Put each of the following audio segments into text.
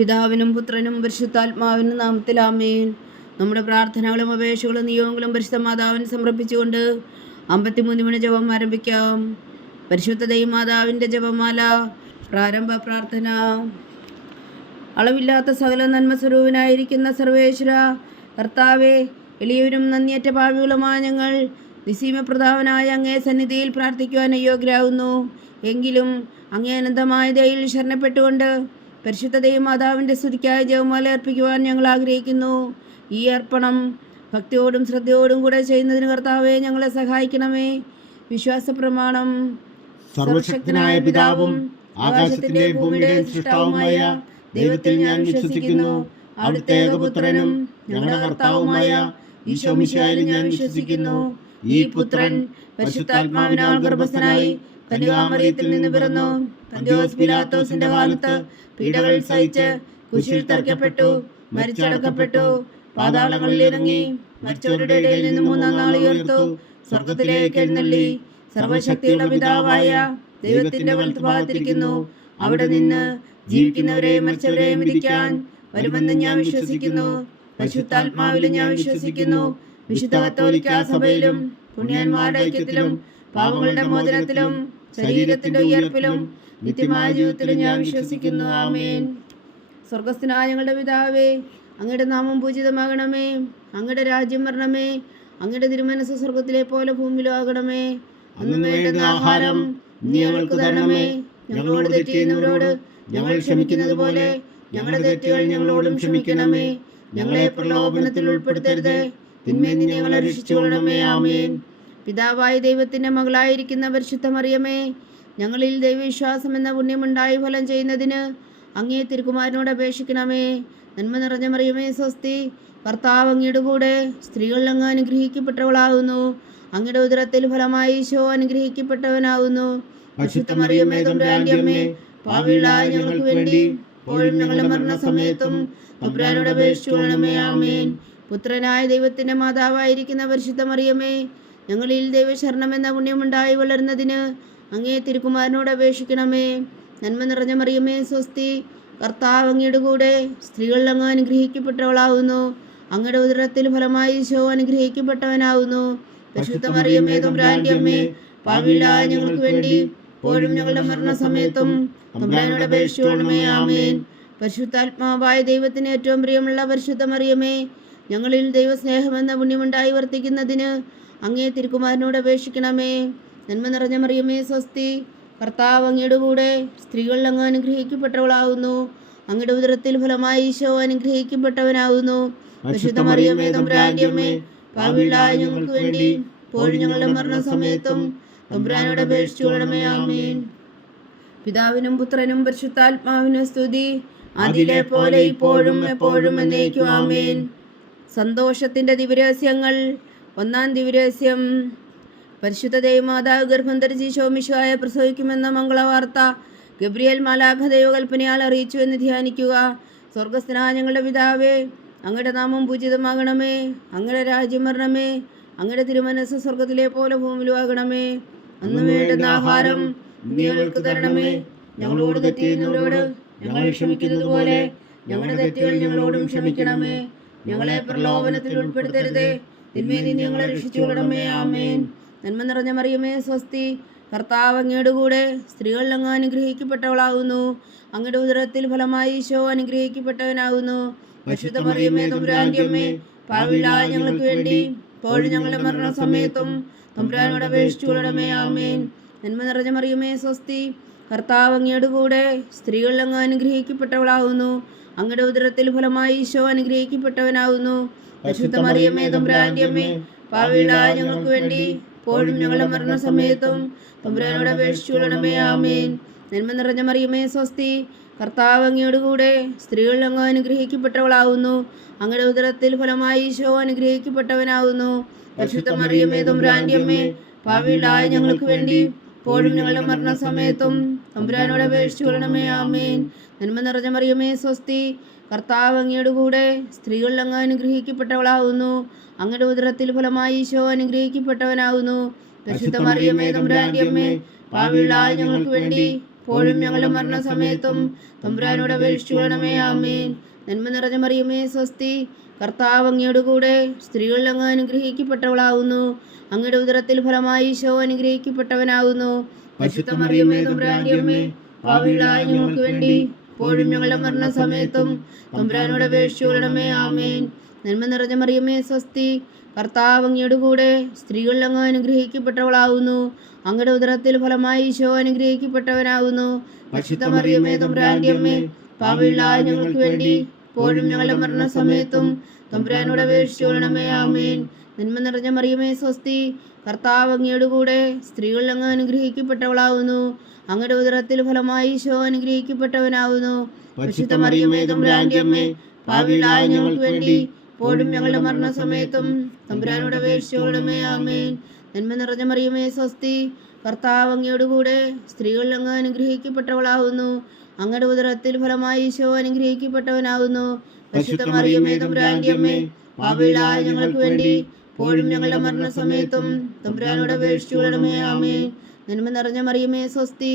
പിതാവിനും പുത്രനും പരിശുദ്ധാത്മാവിനും നാമത്തിൽ ആമേൻ. നമ്മുടെ പ്രാർത്ഥനകളും അപേക്ഷകളും നിയോഗങ്ങളും പരിശുദ്ധ മാതാവിന് സമർപ്പിച്ചുകൊണ്ട് 53 മണി ജപം ആരംഭിക്കാം. പരിശുദ്ധ ദൈവമാതാവിൻ്റെ ജപമാല. പ്രാരംഭ പ്രാർത്ഥന. അളവില്ലാത്ത സകല നന്മസ്വരൂപനായിരിക്കുന്ന സർവേശ്വര കർത്താവെ, എളിയവരും നന്ദിയറ്റ പാപികളുമായ ഞങ്ങൾ നിസീമപ്രതാപനായ അങ്ങേ സന്നിധിയിൽ പ്രാർത്ഥിക്കുവാൻ അയോഗ്യരാകുന്നു. എങ്കിലും അങ്ങേ അനന്തമായ ദയയിൽ ശരണപ്പെട്ടുകൊണ്ട് പരിശുദ്ധ ദൈവമാതാവിൻ്റെ സ്തുതിക്കായി ജപമാല അർപ്പിക്കുവാൻ ഞങ്ങൾ ആഗ്രഹിക്കുന്നു. ഈ അർപ്പണം ഭക്തിയോടും ശ്രദ്ധയോടും കൂടെ ചെയ്യുന്നതിന് കർത്താവെ ഞങ്ങളെ സഹായിക്കണമേ. വിശ്വാസ പ്രമാണം. സർവശക്തനായ പിതാവും ആകാശത്തിന്റെയും ഭൂമിയുടെയും സൃഷ്ടാവുമായ ദൈവത്തിൽ ഞാൻ വിശ്വസിക്കുന്നു. അവിടുത്തെ ഏകപുത്രനും ഞങ്ങളുടെ കർത്താവുമായ ഈശോ മിശിഹായിൽ ഞാൻ വിശ്വസിക്കുന്നു. ഈ പുത്രൻ പരിശുദ്ധാത്മാവിനാൽ ഗർഭസ്ഥനായി കന്യകാമറിയത്തിൽ നിന്ന് പിറന്നു. പന്തിയോസ് പിലാത്തോസിന്റെ കാലത്ത് പീഡകൾ സഹിച്ച് കുരിശിൽ തറയ്ക്കപ്പെട്ടു, മരിച്ചടക്കപ്പെട്ടു, പാതാളങ്ങളിൽ ഇറങ്ങി, മരിച്ചവരുടെ ഇടയിൽ നിന്ന് 3-ാം നാൾ ഉയർത്തു, സ്വർഗത്തിലേക്ക് എഴുന്നള്ളി, സർവശക്തിയുടെ പിതാവായ ദൈവത്തിന്റെ വലത്തുഭാഗത്തിരിക്കുന്നു. അവിടെ നിന്ന് ജീവിക്കുന്നവരെയും മരിച്ചവരെയും വിധിക്കാൻ വരുമെന്ന് ഞാൻ വിശ്വസിക്കുന്നു. പരിശുദ്ധാത്മാവിലും ഞാൻ വിശ്വസിക്കുന്നു. വിശുദ്ധ കത്തോലിക്കാ സഭയിലും പുണ്യന്മാരുടെ ഐക്യത്തിലും പാപങ്ങളുടെ മോചനത്തിലും ശരീരത്തിന്റെ ഉയർപ്പിലും നിത്യമായ ജീവിതത്തിലും ഞാൻ വിശ്വസിക്കുന്നു. ആമേൻ. സ്വർഗസ്ഥനായ ഞങ്ങളുടെ പിതാവേ, അങ്ങയുടെ നാമം പൂജിതമാകണമേ. അങ്ങയുടെ രാജ്യം വരണമേ. അങ്ങയുടെ തിരുമനസ്സ് സ്വർഗത്തിലെ പോലെ ഭൂമിയിലും ആകണമേ. അന്ന് വേണ്ടുന്ന ആഹാരം നീ ഞങ്ങൾക്ക് തരണമേ. ഞങ്ങളോട് തെറ്റ് ചെയ്യുന്നവരോട് ഞങ്ങൾ ക്ഷമിക്കുന്നത് പോലെ ഞങ്ങളുടെ തെറ്റുകൾ ഞങ്ങളോടും ക്ഷമിക്കണമേ. ഞങ്ങളെ പ്രലോഭനത്തിൽ ഉൾപ്പെടുത്തരുത്, തിന്മയിൽ നിന്ന് ഞങ്ങളെ രക്ഷിച്ചുകൊള്ളണമേ. ആമേൻ. പിതാവായ ദൈവത്തിന്റെ മകളായിരിക്കുന്ന പരിശുദ്ധ മറിയമേ, ഞങ്ങളിൽ ദൈവവിശ്വാസം എന്ന പുണ്യമുണ്ടായി ഫലം ചെയ്യുന്നതിന് അങ്ങേ തിരുക്കുമാരനോട് അപേക്ഷിക്കണമേ. നന്മ നിറഞ്ഞ മറിയമേ സ്വസ്തി, കർത്താവ് അങ്ങയുടെ കൂടെ സ്ത്രീകൾ അങ്ങ് അനുഗ്രഹിക്കപ്പെട്ടവളാകുന്നു. അങ്ങയുടെ ഉദരത്തിൽ ഫലമായി ഈശോ അനുഗ്രഹിക്കപ്പെട്ടവനാകുന്നു. പരിശുദ്ധ മറിയമേ തമ്പുരാന്റെ അമ്മേ, പാപികളായ ഞങ്ങൾക്ക് വേണ്ടി ഇപ്പോഴും ഞങ്ങളുടെ മരണസമയത്തും തമ്പുരാനോട് അപേക്ഷിച്ചുകൊള്ളണമേ. ആമേൻ. പുത്രനായ ദൈവത്തിന്റെ മാതാവായിരിക്കുന്ന പരിശുദ്ധ മറിയമേ, ഞങ്ങളിൽ ദൈവശരണം എന്ന പുണ്യമുണ്ടായി വളരുന്നതിന് അങ്ങേ തിരുക്കുമാരനോട് അപേക്ഷിക്കണമേ. നന്മ നിറഞ്ഞ മറിയമേ സ്വസ്തി, കർത്താവ് അങ്ങയുടെ കൂടെ സ്ത്രീകൾ അങ്ങ് അനുഗ്രഹിക്കപ്പെട്ടവളാകുന്നു. അങ്ങയുടെ ഉദരത്തിൽ ഫലമായി ഈശോ അനുഗ്രഹിക്കപ്പെട്ടവനാകുന്നു. പരിശുദ്ധ മറിയമേ തമ്പുരാന്റെ അമ്മേ, പാപികളായ ഞങ്ങൾക്ക് വേണ്ടി ഇപ്പോഴും ഞങ്ങളുടെ മരണസമയത്തും തമ്പുരാനോട് അപേക്ഷിച്ചുകൊള്ളണമേ. ആമേൻ. പരിശുദ്ധാത്മാവായ ദൈവത്തിന് ഏറ്റവും പ്രിയമുള്ള പരിശുദ്ധ മറിയമേ, ഞങ്ങളിൽ ദൈവസ്നേഹമെന്ന പുണ്യമുണ്ടായി വർത്തിക്കുന്നതിന് അങ്ങേ തിരുക്കുമാരനോട് അപേക്ഷിക്കണമേ. നന്മ നിറഞ്ഞ മറിയമേ സ്വസ്തി, കർത്താവ് അങ്ങയുടെ കൂടെ സ്ത്രീകൾ അങ്ങ് അനുഗ്രഹിക്കപ്പെട്ടവളാകുന്നു. അങ്ങയുടെ ഉദരത്തിൽ ഫലമായി ഈശോ അനുഗ്രഹിക്കപ്പെട്ടവനാകുന്നു. പരിശുദ്ധ മറിയമേ തമ്പുരാന്റെ അമ്മേ, പാപികളായ ഞങ്ങൾക്ക് വേണ്ടി ഇപ്പോഴും ഞങ്ങളുടെ മരണസമയത്തും തമ്പുരാനോട് അപേക്ഷിച്ചുകൊള്ളണമേ. ആമേൻ. പിതാവിനും പുത്രനും പരിശുദ്ധാത്മാവിനും സ്തുതി, അതിലെ പോലെ ഇപ്പോഴും എപ്പോഴും എന്നേക്കും. ആമേൻ. സന്തോഷത്തിന്റെ ദിവരഹസ്യങ്ങൾ. 1-ാം ദിവരഹസ്യം. പരിശുദ്ധ ദൈവമാതാവ് ഗർഭം ധരിച്ച് ഈശോ മിശിഹായെ പ്രസവിക്കുമെന്ന മംഗളവാർത്ത ഗബ്രിയേൽ മാലാഖ ദൈവകൽപ്പനയാൽ അറിയിച്ചു എന്ന് ധ്യാനിക്കുക. സ്വർഗസ്ഥനായ ഞങ്ങളുടെ പിതാവേ, അങ്ങയുടെ നാമം പൂജിതമാകണമേ. അങ്ങയുടെ രാജ്യം വരണമേ. അങ്ങയുടെ തിരുമനസ്സ് സ്വർഗത്തിലെ പോലെ ഭൂമിയിലും ആകണമേ. അന്ന് വേണ്ടുന്ന ആഹാരം നീ ഞങ്ങൾക്ക് തരണമേ. ഞങ്ങളോട് തെറ്റ് ചെയ്യുന്നവരോട് ഞങ്ങൾ ക്ഷമിക്കുന്നത് പോലെ ഞങ്ങളുടെ തെറ്റുകൾ ഞങ്ങളോടും ക്ഷമിക്കണമേ. ഞങ്ങളെ പ്രലോഭനത്തിൽ ഉൾപ്പെടുത്തരുതേ, തിന്മയിൽ നിന്ന് ഞങ്ങളെ രക്ഷിച്ചുകൊള്ളണമേ. ആമേൻ. നന്മ നിറഞ്ഞ മറിയമേ സ്വസ്തി, കർത്താവ് അങ്ങയുടെ കൂടെ സ്ത്രീകൾ അങ്ങ് അനുഗ്രഹിക്കപ്പെട്ടവളാകുന്നു. അങ്ങയുടെ ഉദരത്തിൽ ഫലമായി ഈശോ അനുഗ്രഹിക്കപ്പെട്ടവനാകുന്നു. പരിശുദ്ധ മറിയമേ തമ്പുരാന്റെ അമ്മേ, പാപികളായ ഞങ്ങൾക്ക് വേണ്ടി ഇപ്പോഴും ഞങ്ങളുടെ മരണസമയത്തും തമ്പുരാനോട് അപേക്ഷിച്ചുകൊള്ളണമേ. ആമേൻ. നന്മ നിറഞ്ഞ മറിയമേ സ്വസ്തി, കർത്താവ് അങ്ങയുടെ കൂടെ സ്ത്രീകൾ അങ്ങ് അനുഗ്രഹിക്കപ്പെട്ടവളാകുന്നു. അങ്ങയുടെ ഉദരത്തിൽ ഫലമായി ഈശോ അനുഗ്രഹിക്കപ്പെട്ടവനാകുന്നു. പരിശുദ്ധ മറിയമേ തമ്പുരാന്റെ അമ്മേ, പാപികളായ ഞങ്ങൾക്ക് വേണ്ടി ഇപ്പോഴും ഞങ്ങളുടെ മരണസമയത്തും തമ്പുരാനോട് അപേക്ഷിച്ചുകൊള്ളണമേ. ആമേൻ. നന്മ നിറഞ്ഞ മറിയമേ സ്വസ്തി, കർത്താവ് അങ്ങയുടെ കൂടെ സ്ത്രീകൾ അങ്ങ് അനുഗ്രഹിക്കപ്പെട്ടവളാകുന്നു. അങ്ങയുടെ ഉദരത്തിൽ ഫലമായി ഈശോ അനുഗ്രഹിക്കപ്പെട്ടവനാകുന്നു. പരിശുദ്ധ മറിയമേ തമ്പുരാന്റെ അമ്മേ, പാപികളായ ഞങ്ങൾക്ക് വേണ്ടി ഇപ്പോഴും ഞങ്ങളുടെ മരണസമയത്തും തമ്പുരാനോട് അപേക്ഷിച്ചുകൊള്ളണമേ. ആമേൻ. നന്മ നിറഞ്ഞ മറിയമേ സ്വസ്തി, കർത്താവ് അങ്ങയുടെ കൂടെ സ്ത്രീകൾ അങ്ങ് അനുഗ്രഹിക്കപ്പെട്ടവളാകുന്നു. അങ്ങയുടെ ഉദരത്തിൽ ഫലമായി ഈശോ അനുഗ്രഹിക്കപ്പെട്ടവനാകുന്നു. പരിശുദ്ധ മറിയമേ തമ്പുരാന്റെ അമ്മേ, പാപികളായ ഞങ്ങൾക്ക് വേണ്ടി ഇപ്പോഴും ഞങ്ങളുടെ മരണസമയത്തും തമ്പുരാനോട് അപേക്ഷിച്ചുകൊള്ളണമേ. ആമേൻ. നന്മ നിറഞ്ഞ മറിയമേ സ്വസ്തി, കർത്താവ് അങ്ങയുടെ കൂടെ സ്ത്രീകളിൽ അങ്ങ് അനുഗ്രഹിക്കപ്പെട്ടവളാകുന്നു. അങ്ങയുടെ ഉദരത്തിൽ ഫലമായി ഈശോ അനുഗ്രഹിക്കപ്പെട്ടവനാകുന്നു. പരിശുദ്ധ മറിയമേ തമ്പുരാന്റെ അമ്മേ, പാപികളായ ഞങ്ങൾക്ക് വേണ്ടി ഇപ്പോഴും ഞങ്ങളുടെ മരണസമയത്തും തമ്പുരാനോട് അപേക്ഷിച്ചുകൊള്ളണമേ. ആമേൻ. നന്മ നിറഞ്ഞ മറിയമേ സ്വസ്തി, കർത്താവ് അങ്ങയുടെ കൂടെ സ്ത്രീകളിൽ അങ്ങ് അനുഗ്രഹിക്കപ്പെട്ടവളാകുന്നു. അങ്ങയുടെ ഉദരത്തിൽ ഫലമായി ഈശോ അനുഗ്രഹിക്കപ്പെട്ടവനാകുന്നു. പരിശുദ്ധ മറിയമേ തമ്പുരാന്റെ അമ്മേ, പാപികളായ ഞങ്ങൾക്ക് വേണ്ടി ഇപ്പോഴും ഞങ്ങളുടെ മരണസമയത്തും തമ്പുരാനോട് അപേക്ഷിച്ചുകൊള്ളണമേ. ആമേൻ. നന്മ നിറഞ്ഞ മറിയമേ സ്വസ്തി, കർത്താവ് അങ്ങയുടെ കൂടെ സ്ത്രീകളിൽ അങ്ങ് അനുഗ്രഹിക്കപ്പെട്ടവളാകുന്നു. അങ്ങയുടെ ഉദരത്തിൽ ഫലമായി ഈശോ അനുഗ്രഹിക്കപ്പെട്ടവനാകുന്നു. പരിശുദ്ധ മറിയമേ തമ്പുരാന്റെ അമ്മേ, പാപികളായ ഞങ്ങൾക്ക് വേണ്ടി ഇപ്പോഴും ഞങ്ങളുടെ മരണസമയത്തും തമ്പുരാനോട് അപേക്ഷിച്ചുകൊള്ളണമേ. ആമേൻ. നന്മ നിറഞ്ഞ മറിയമേ സ്വസ്തി, കർത്താവ് അങ്ങയുടെ കൂടെ സ്ത്രീകളിൽ അങ്ങ് അനുഗ്രഹിക്കപ്പെട്ടവളാകുന്നു. അങ്ങയുടെ ഉദരത്തിൽ ഫലമായി ഈശോ അനുഗ്രഹിക്കപ്പെട്ടവനാകുന്നു. പരിശുദ്ധ മറിയമേ തമ്പുരാന്റെ അമ്മേ, പാപികളായ ഞങ്ങൾക്ക് വേണ്ടി ഇപ്പോഴും ഞങ്ങളുടെ മരണസമയത്തും തമ്പുരാനോട് അപേക്ഷിച്ചുകൊള്ളണമേ. ആമേൻ. നന്മ നിറഞ്ഞ മറിയമേ സ്വസ്തി,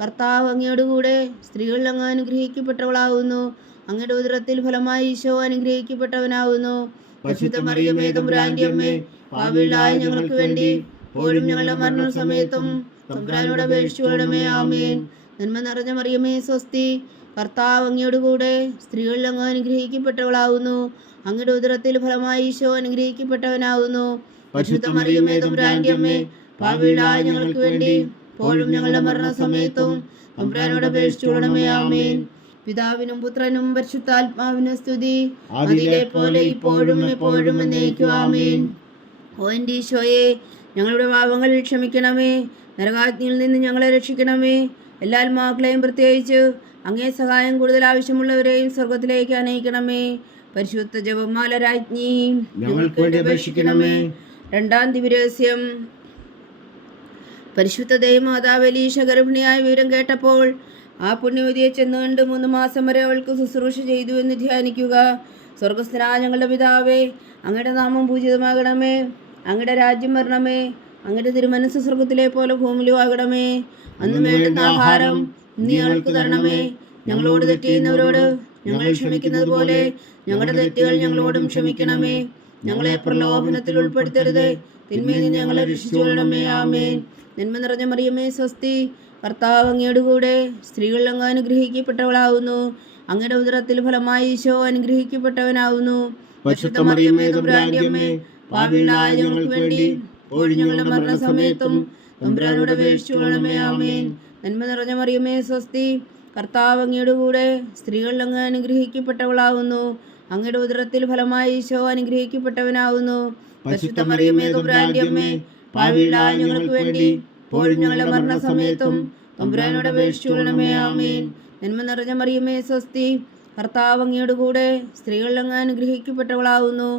കർത്താവ് അങ്ങയുടെ കൂടെ സ്ത്രീകളിൽ അങ്ങ് അനുഗ്രഹിക്കപ്പെട്ടവളാകുന്നു. അങ്ങയുടെ ഉദരത്തിൽ ഫലമായി ഈശോ അനുഗ്രഹിക്കപ്പെട്ടവനാകുന്നു. പരിശുദ്ധ മറിയമേ തമ്പുരാന്റെ അമ്മേ, പാപികളായ ഞങ്ങൾക്ക് വേണ്ടി ഇപ്പോഴും ഞങ്ങളുടെ മരണസമയത്തും തമ്പുരാനോട് അപേക്ഷിച്ചുകൊള്ളണമേ. ആമേൻ. നന്മ നിറഞ്ഞ മറിയമേ സ്വസ്തി, കർത്താവ് അങ്ങയുടെ കൂടെ സ്ത്രീകളിൽ അങ്ങ് അനുഗ്രഹിക്കപ്പെട്ടവളാകുന്നു. അങ്ങയുടെ ഉദരത്തിൽ ഫലമായി ഈശോ അനുഗ്രഹിക്കപ്പെട്ടവനാകുന്നു. പരിശുദ്ധ മറിയമേ തമ്പുരാന്റെ അമ്മേ, പാപികളായ ഞങ്ങൾക്ക് വേണ്ടി ഇപ്പോഴും ഞങ്ങളുടെ മരണസമയത്തും തമ്പുരാനോട് അപേക്ഷിച്ചുകൊള്ളണമേ. ആമേൻ. പിതാവിനും പുത്രനും പരിശുദ്ധാത്മാവിനും സ്തുതി, അതിലെ പോലെ ഇപ്പോഴും എപ്പോഴും എന്നേക്കും. ആമേൻ. ഓ എൻ്റെ ഈശോയെ, ഞങ്ങളുടെ പാപങ്ങൾ ക്ഷമിക്കണമേ. നരകാഗ്നിയിൽ നിന്ന് ഞങ്ങളെ രക്ഷിക്കണമേ. എല്ലാ ആത്മാക്കളെയും പ്രത്യേകിച്ച് അങ്ങേ സഹായം കൂടുതൽ ആവശ്യമുള്ളവരെയും സ്വർഗത്തിലേക്ക് അനയിക്കണമേ. പരിശുദ്ധ ജപമാല രാജ്ഞി, ഞങ്ങൾക്ക് വേണ്ടി അപേക്ഷിക്കണമേ. രണ്ടാം ദിവ്യരഹസ്യം. പരിശുദ്ധ ദൈവമാതാവ് എലീശ ഗർഭിണിയായ വിവരം കേട്ടപ്പോൾ ആ പുണ്യവതിയെ ചെന്നുകൊണ്ട് 3 മാസം വരെ അവൾക്ക് ശുശ്രൂഷ ചെയ്തു എന്ന് ധ്യാനിക്കുക. സ്വർഗസ്ഥനായ ഞങ്ങളുടെ പിതാവേ, അങ്ങയുടെ നാമം പൂജിതമാകണമേ. അങ്ങയുടെ രാജ്യം വരണമേ. അങ്ങയുടെ തിരുമനസ്സ് സ്വർഗത്തിലെ പോലെ ഭൂമിയിലും ആകണമേ. അന്ന് വേണ്ടുന്ന ആഹാരം നീ ഞങ്ങൾക്ക് തരണമേ. ഞങ്ങളോട് തെറ്റ് ചെയ്യുന്നവരോട് ഞങ്ങൾ ക്ഷമിക്കുന്നത് പോലെ ഞങ്ങളുടെ തെറ്റുകൾ ഞങ്ങളോടും ക്ഷമിക്കണമേ. ഞങ്ങളെ പ്രലോഭനത്തിൽ ഉൾപ്പെടുത്തരുത്, തിന്മയിൽ നിന്ന് ഞങ്ങളെ രക്ഷിച്ചുകൊള്ളണമേ. ആമേൻ. നന്മ നിറഞ്ഞ മറിയമേ സ്വസ്തി, കർത്താവ് അങ്ങയുടെ കൂടെ സ്ത്രീകളിൽ അങ്ങ് അനുഗ്രഹിക്കപ്പെട്ടവളാകുന്നു. അങ്ങയുടെ ഉദരത്തിൽ ഫലമായി ഈശോ അനുഗ്രഹിക്കപ്പെട്ടവനാകുന്നു. പരിശുദ്ധ മറിയമേ തമ്പുരാന്റെ അമ്മേ, പാപികളായ ഞങ്ങൾക്ക് വേണ്ടി ഇപ്പോഴും ഞങ്ങളുടെ മരണസമയത്തും തമ്പുരാനോട് അപേക്ഷിച്ചുകൊള്ളണമേ. ആമേൻ. നന്മ നിറഞ്ഞ മറിയമേ സ്വസ്തി, കർത്താവ് അങ്ങയുടെ കൂടെ സ്ത്രീകളിൽ അങ്ങ് അനുഗ്രഹിക്കപ്പെട്ടവളാകുന്നു. അങ്ങയുടെ ഉദരത്തിൽ ഫലമായി ഈശോ അനുഗ്രഹിക്കപ്പെട്ടവനാകുന്നു. പരിശുദ്ധ മറിയമേ തമ്പുരാന്റെ അമ്മേ, പാപികളായ ഞങ്ങൾക്ക് വേണ്ടി ഇപ്പോഴും ഞങ്ങളുടെ മരണസമയത്തും തമ്പുരാനോട് അപേക്ഷിച്ചുകൊള്ളണമേ. ആമേൻ. നന്മ നിറഞ്ഞ മറിയമേ സ്വസ്തി, കർത്താവ് അങ്ങയുടെ കൂടെ സ്ത്രീകളിൽ അങ്ങ് അനുഗ്രഹിക്കപ്പെട്ടവളാകുന്നു.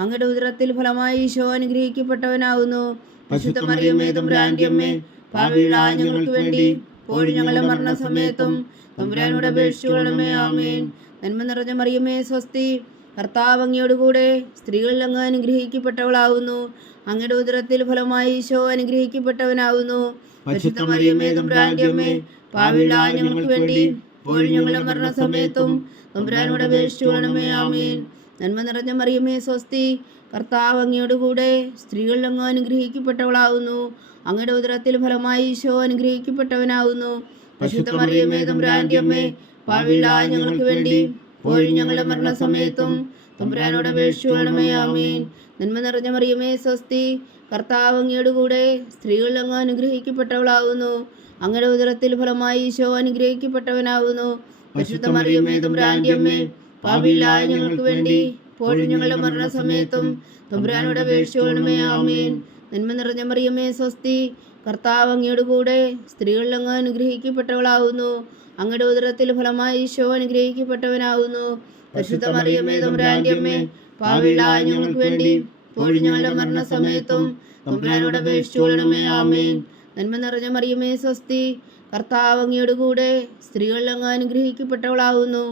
അങ്ങയുടെ ഉദരത്തിൽ ഫലമായി ഈശോ അനുഗ്രഹിക്കപ്പെട്ടവനാകുന്നു. പരിശുദ്ധ മറിയമേ തമ്പുരാന്റെ അമ്മേ, പാപികളായ ഞങ്ങൾക്ക് വേണ്ടി ഇപ്പോഴും ഞങ്ങളുടെ മരണസമയത്തും തമ്പുരാനോട് അപേക്ഷിച്ചുകൊള്ളണമേ. ആമേൻ. നന്മ നിറഞ്ഞ മറിയമേ സ്വസ്തി, കർത്താവ് അങ്ങയുടെ കൂടെ സ്ത്രീകളിൽ അങ്ങ് അനുഗ്രഹിക്കപ്പെട്ടവളാകുന്നു. അങ്ങയുടെ ഉദരത്തിൽ ഫലമായി ഈശോ അനുഗ്രഹിക്കപ്പെട്ടവനാകുന്നു. പരിശുദ്ധ മറിയമേ തമ്പുരാന്റെ അമ്മേ, പാപികളായ ഞങ്ങൾക്ക് വേണ്ടി ഇപ്പോഴും ഞങ്ങളുടെ മരണസമയത്തും തമ്പുരാനോട് അപേക്ഷിച്ചുകൊള്ളണമേ. ആമേൻ. നന്മ നിറഞ്ഞ മറിയമേ സ്വസ്തി, കർത്താവ് അങ്ങയുടെ കൂടെ സ്ത്രീകളിൽ അങ്ങ് അനുഗ്രഹിക്കപ്പെട്ടവളാകുന്നു. അങ്ങയുടെ ഉദരത്തിൽ ഫലമായി ഈശോ അനുഗ്രഹിക്കപ്പെട്ടവനാകുന്നു. പരിശുദ്ധ മറിയമേ തമ്പുരാന്റെ അമ്മേ, പാപികളായ ഞങ്ങൾക്ക് വേണ്ടി ഇപ്പോഴും ഞങ്ങളുടെ മരണസമയത്തും തമ്പുരാനോട് അപേക്ഷിച്ചുകൊള്ളണമേ. ആമേൻ. നന്മ നിറഞ്ഞ മറിയമേ സ്വസ്തി, കർത്താവ് അങ്ങയുടെ കൂടെ സ്ത്രീകളിൽ അങ്ങ് അനുഗ്രഹിക്കപ്പെട്ടവളാകുന്നു. അങ്ങയുടെ ഉദരത്തിൽ ഫലമായി ഈശോ അനുഗ്രഹിക്കപ്പെട്ടവനാകുന്നു. പരിശുദ്ധ മറിയമേ തമ്പുരാന്റെ അമ്മേ, പാപികളായ ഞങ്ങൾക്ക് വേണ്ടി ഇപ്പോഴും ഞങ്ങളുടെ മരണസമയത്തും തമ്പുരാനോട് അപേക്ഷിച്ചുകൊള്ളണമേ. ആമേൻ. നന്മ നിറഞ്ഞ മറിയമേ സ്വസ്തി, കർത്താവ് അങ്ങയുടെ കൂടെ സ്ത്രീകളിൽ അങ്ങ് അനുഗ്രഹിക്കപ്പെട്ടവളാകുന്നു. അങ്ങയുടെ ഉദരത്തിൽ ഫലമായി ഈശോ അനുഗ്രഹിക്കപ്പെട്ടവനാകുന്നു. പരിശുദ്ധ മറിയമേ തമ്പുരാന്റെ അമ്മേ, പാപികളായ ഞങ്ങൾക്ക് വേണ്ടി ഇപ്പോഴും ഞങ്ങളുടെ മരണസമയത്തും തമ്പുരാനോട് അപേക്ഷിച്ചുകൊള്ളണമേ. ആമേൻ. നന്മ നിറഞ്ഞ മറിയമേ സ്വസ്തി, കർത്താവ് അങ്ങയുടെ കൂടെ സ്ത്രീകളിൽ അങ്ങ് അനുഗ്രഹിക്കപ്പെട്ടവളാകുന്നു.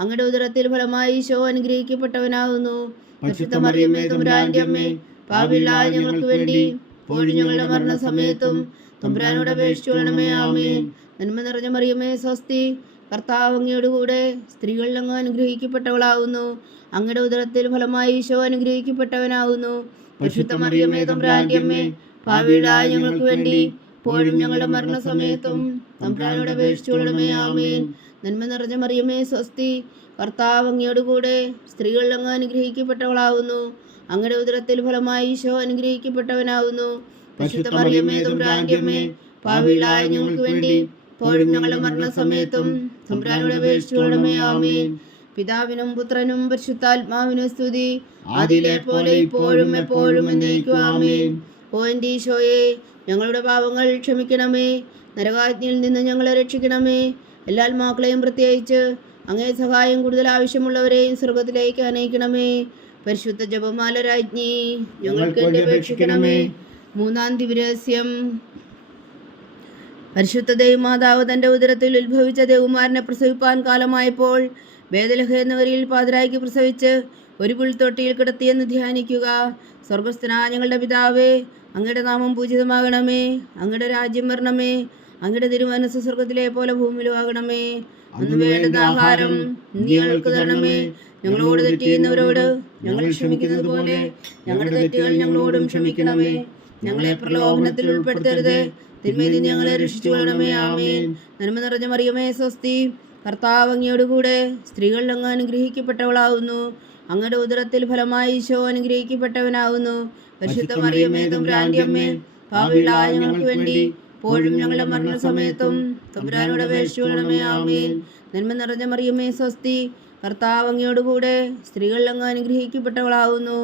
അങ്ങയുടെ ഉദരത്തിൽ ഫലമായി ഈശോ അനുഗ്രഹിക്കപ്പെട്ടവനാകുന്നു. പരിശുദ്ധ മറിയമേ തമ്പുരാന്റെ അമ്മേ, പാപികളായ ഞങ്ങൾക്ക് വേണ്ടി ഇപ്പോഴും ഞങ്ങളുടെ മരണസമയത്തും തമ്പുരാനോട് അപേക്ഷിച്ചുകൊള്ളണമേ. ആമേൻ. നന്മ നിറഞ്ഞ മറിയമേ സ്വസ്തി, കർത്താവ് അങ്ങയോടുകൂടെ സ്ത്രീകളിൽ അങ്ങ് അനുഗ്രഹിക്കപ്പെട്ടവളാകുന്നു. അങ്ങയുടെ ഉദരത്തിൽ ഫലമായി ഈശോ അനുഗ്രഹിക്കപ്പെട്ടവനാകുന്നു. പരിശുദ്ധ മറിയമേ തമ്പുരാന്റെ അമ്മേ, പാപികളായ ഞങ്ങൾക്ക് വേണ്ടി ഇപ്പോഴും ഞങ്ങളുടെ മരണസമയത്തും തമ്പുരാനോട് അപേക്ഷിച്ചുകൊള്ളണമേ. ആമേൻ. നന്മ നിറഞ്ഞ മറിയമേ സ്വസ്തി, കർത്താവ് അങ്ങയോടുകൂടെ സ്ത്രീകളിൽ അങ്ങ് അനുഗ്രഹിക്കപ്പെട്ടവളാകുന്നു. അങ്ങയുടെ ഉദരത്തിൽ ഫലമായി ഈശോ അനുഗ്രഹിക്കപ്പെട്ടവനാകുന്നു. പരിശുദ്ധ മറിയമേ തമ്പുരാന്റെ അമ്മേ, പാപികളായ ഞങ്ങൾക്ക് വേണ്ടി ഇപ്പോഴും ഞങ്ങളുടെ മരണസമയത്തും തമ്പുരാനോട് അപേക്ഷിച്ചുകൊള്ളണമേ. ആമേൻ. പിതാവിനും പുത്രനും പരിശുദ്ധാത്മാവിനും സ്തുതി, ആദിയിലെ പോലെ ഇപ്പോഴും എപ്പോഴും എന്നേക്കും. ആമേൻ. ഓ എൻ്റെ ഈശോയെ, ഞങ്ങളുടെ പാപങ്ങൾ ക്ഷമിക്കണമേ, നരകാഗ്നിയിൽ നിന്ന് ഞങ്ങളെ രക്ഷിക്കണമേ. എല്ലാ ആത്മാക്കളെയും പ്രത്യേകിച്ച് അങ്ങേ സഹായം കൂടുതൽ ആവശ്യമുള്ളവരെയും സ്വർഗത്തിലേക്ക് അനയിക്കണമേ. പരിശുദ്ധ ജപമാല രാജ്ഞി, ഞങ്ങൾക്ക് വേണ്ടി അപേക്ഷിക്കണമേ. മൂന്നാം ദിവ്യരഹസ്യം. പരിശുദ്ധ ദൈവമാതാവ് തൻ്റെ ഉദരത്തിൽ ഉത്ഭവിച്ച ദേവകുമാരനെ പ്രസവിപ്പാൻ കാലമായപ്പോൾ ബേദലഹ എന്നവരിൽ പാതിരായ്ക്ക് പ്രസവിച്ച് ഒരു പുൽത്തൊട്ടിയിൽ കിടത്തിയെന്ന് ധ്യാനിക്കുക. സ്വർഗസ്ഥനായ ഞങ്ങളുടെ പിതാവേ, അങ്ങയുടെ നാമം പൂജിതമാകണമേ. അങ്ങയുടെ രാജ്യം വരണമേ. അങ്ങയുടെ തിരുമനസ്സ് സ്വർഗത്തിലെ പോലെ ഭൂമിയിലും ആകണമേ. അന്ന് വേണ്ടുന്ന ആഹാരം നീ ഞങ്ങൾക്ക് തരണമേ. ഞങ്ങളോട് തെറ്റ് ചെയ്യുന്നവരോട് ഞങ്ങൾ ക്ഷമിക്കുന്നത് പോലെ ഞങ്ങളുടെ തെറ്റുകൾ ഞങ്ങളോടും ക്ഷമിക്കണമേ. ഞങ്ങളെ പ്രലോഭനത്തിൽ ഉൾപ്പെടുത്തരുത്, തിന്മയിൽ നിന്ന് ഞങ്ങളെ രക്ഷിച്ചു കൊള്ളണമേ. ആമേൻ. നന്മ നിറഞ്ഞ മറിയമേ സ്വസ്തി, കർത്താവ് അങ്ങയോടുകൂടെ സ്ത്രീകളിൽ അങ്ങ് അനുഗ്രഹിക്കപ്പെട്ടവളാകുന്നു. അങ്ങയുടെ ഉദരത്തിൽ ഫലമായി ഈശോ അനുഗ്രഹിക്കപ്പെട്ടവനാകുന്നു. പരിശുദ്ധ മറിയമേ തമ്പുരാന്റെ അമ്മേ, പാപികളായ ഞങ്ങൾക്ക് വേണ്ടി ഇപ്പോഴും ഞങ്ങളുടെ മരണസമയത്തും തമ്പുരാനോട് അപേക്ഷിച്ചുകൊള്ളണമേ. ആമേൻ. നന്മ നിറഞ്ഞ മറിയമേ സ്വസ്തി, കർത്താവ് അങ്ങയോടുകൂടെ സ്ത്രീകളിൽ അങ്ങ് അനുഗ്രഹിക്കപ്പെട്ടവളാകുന്നു.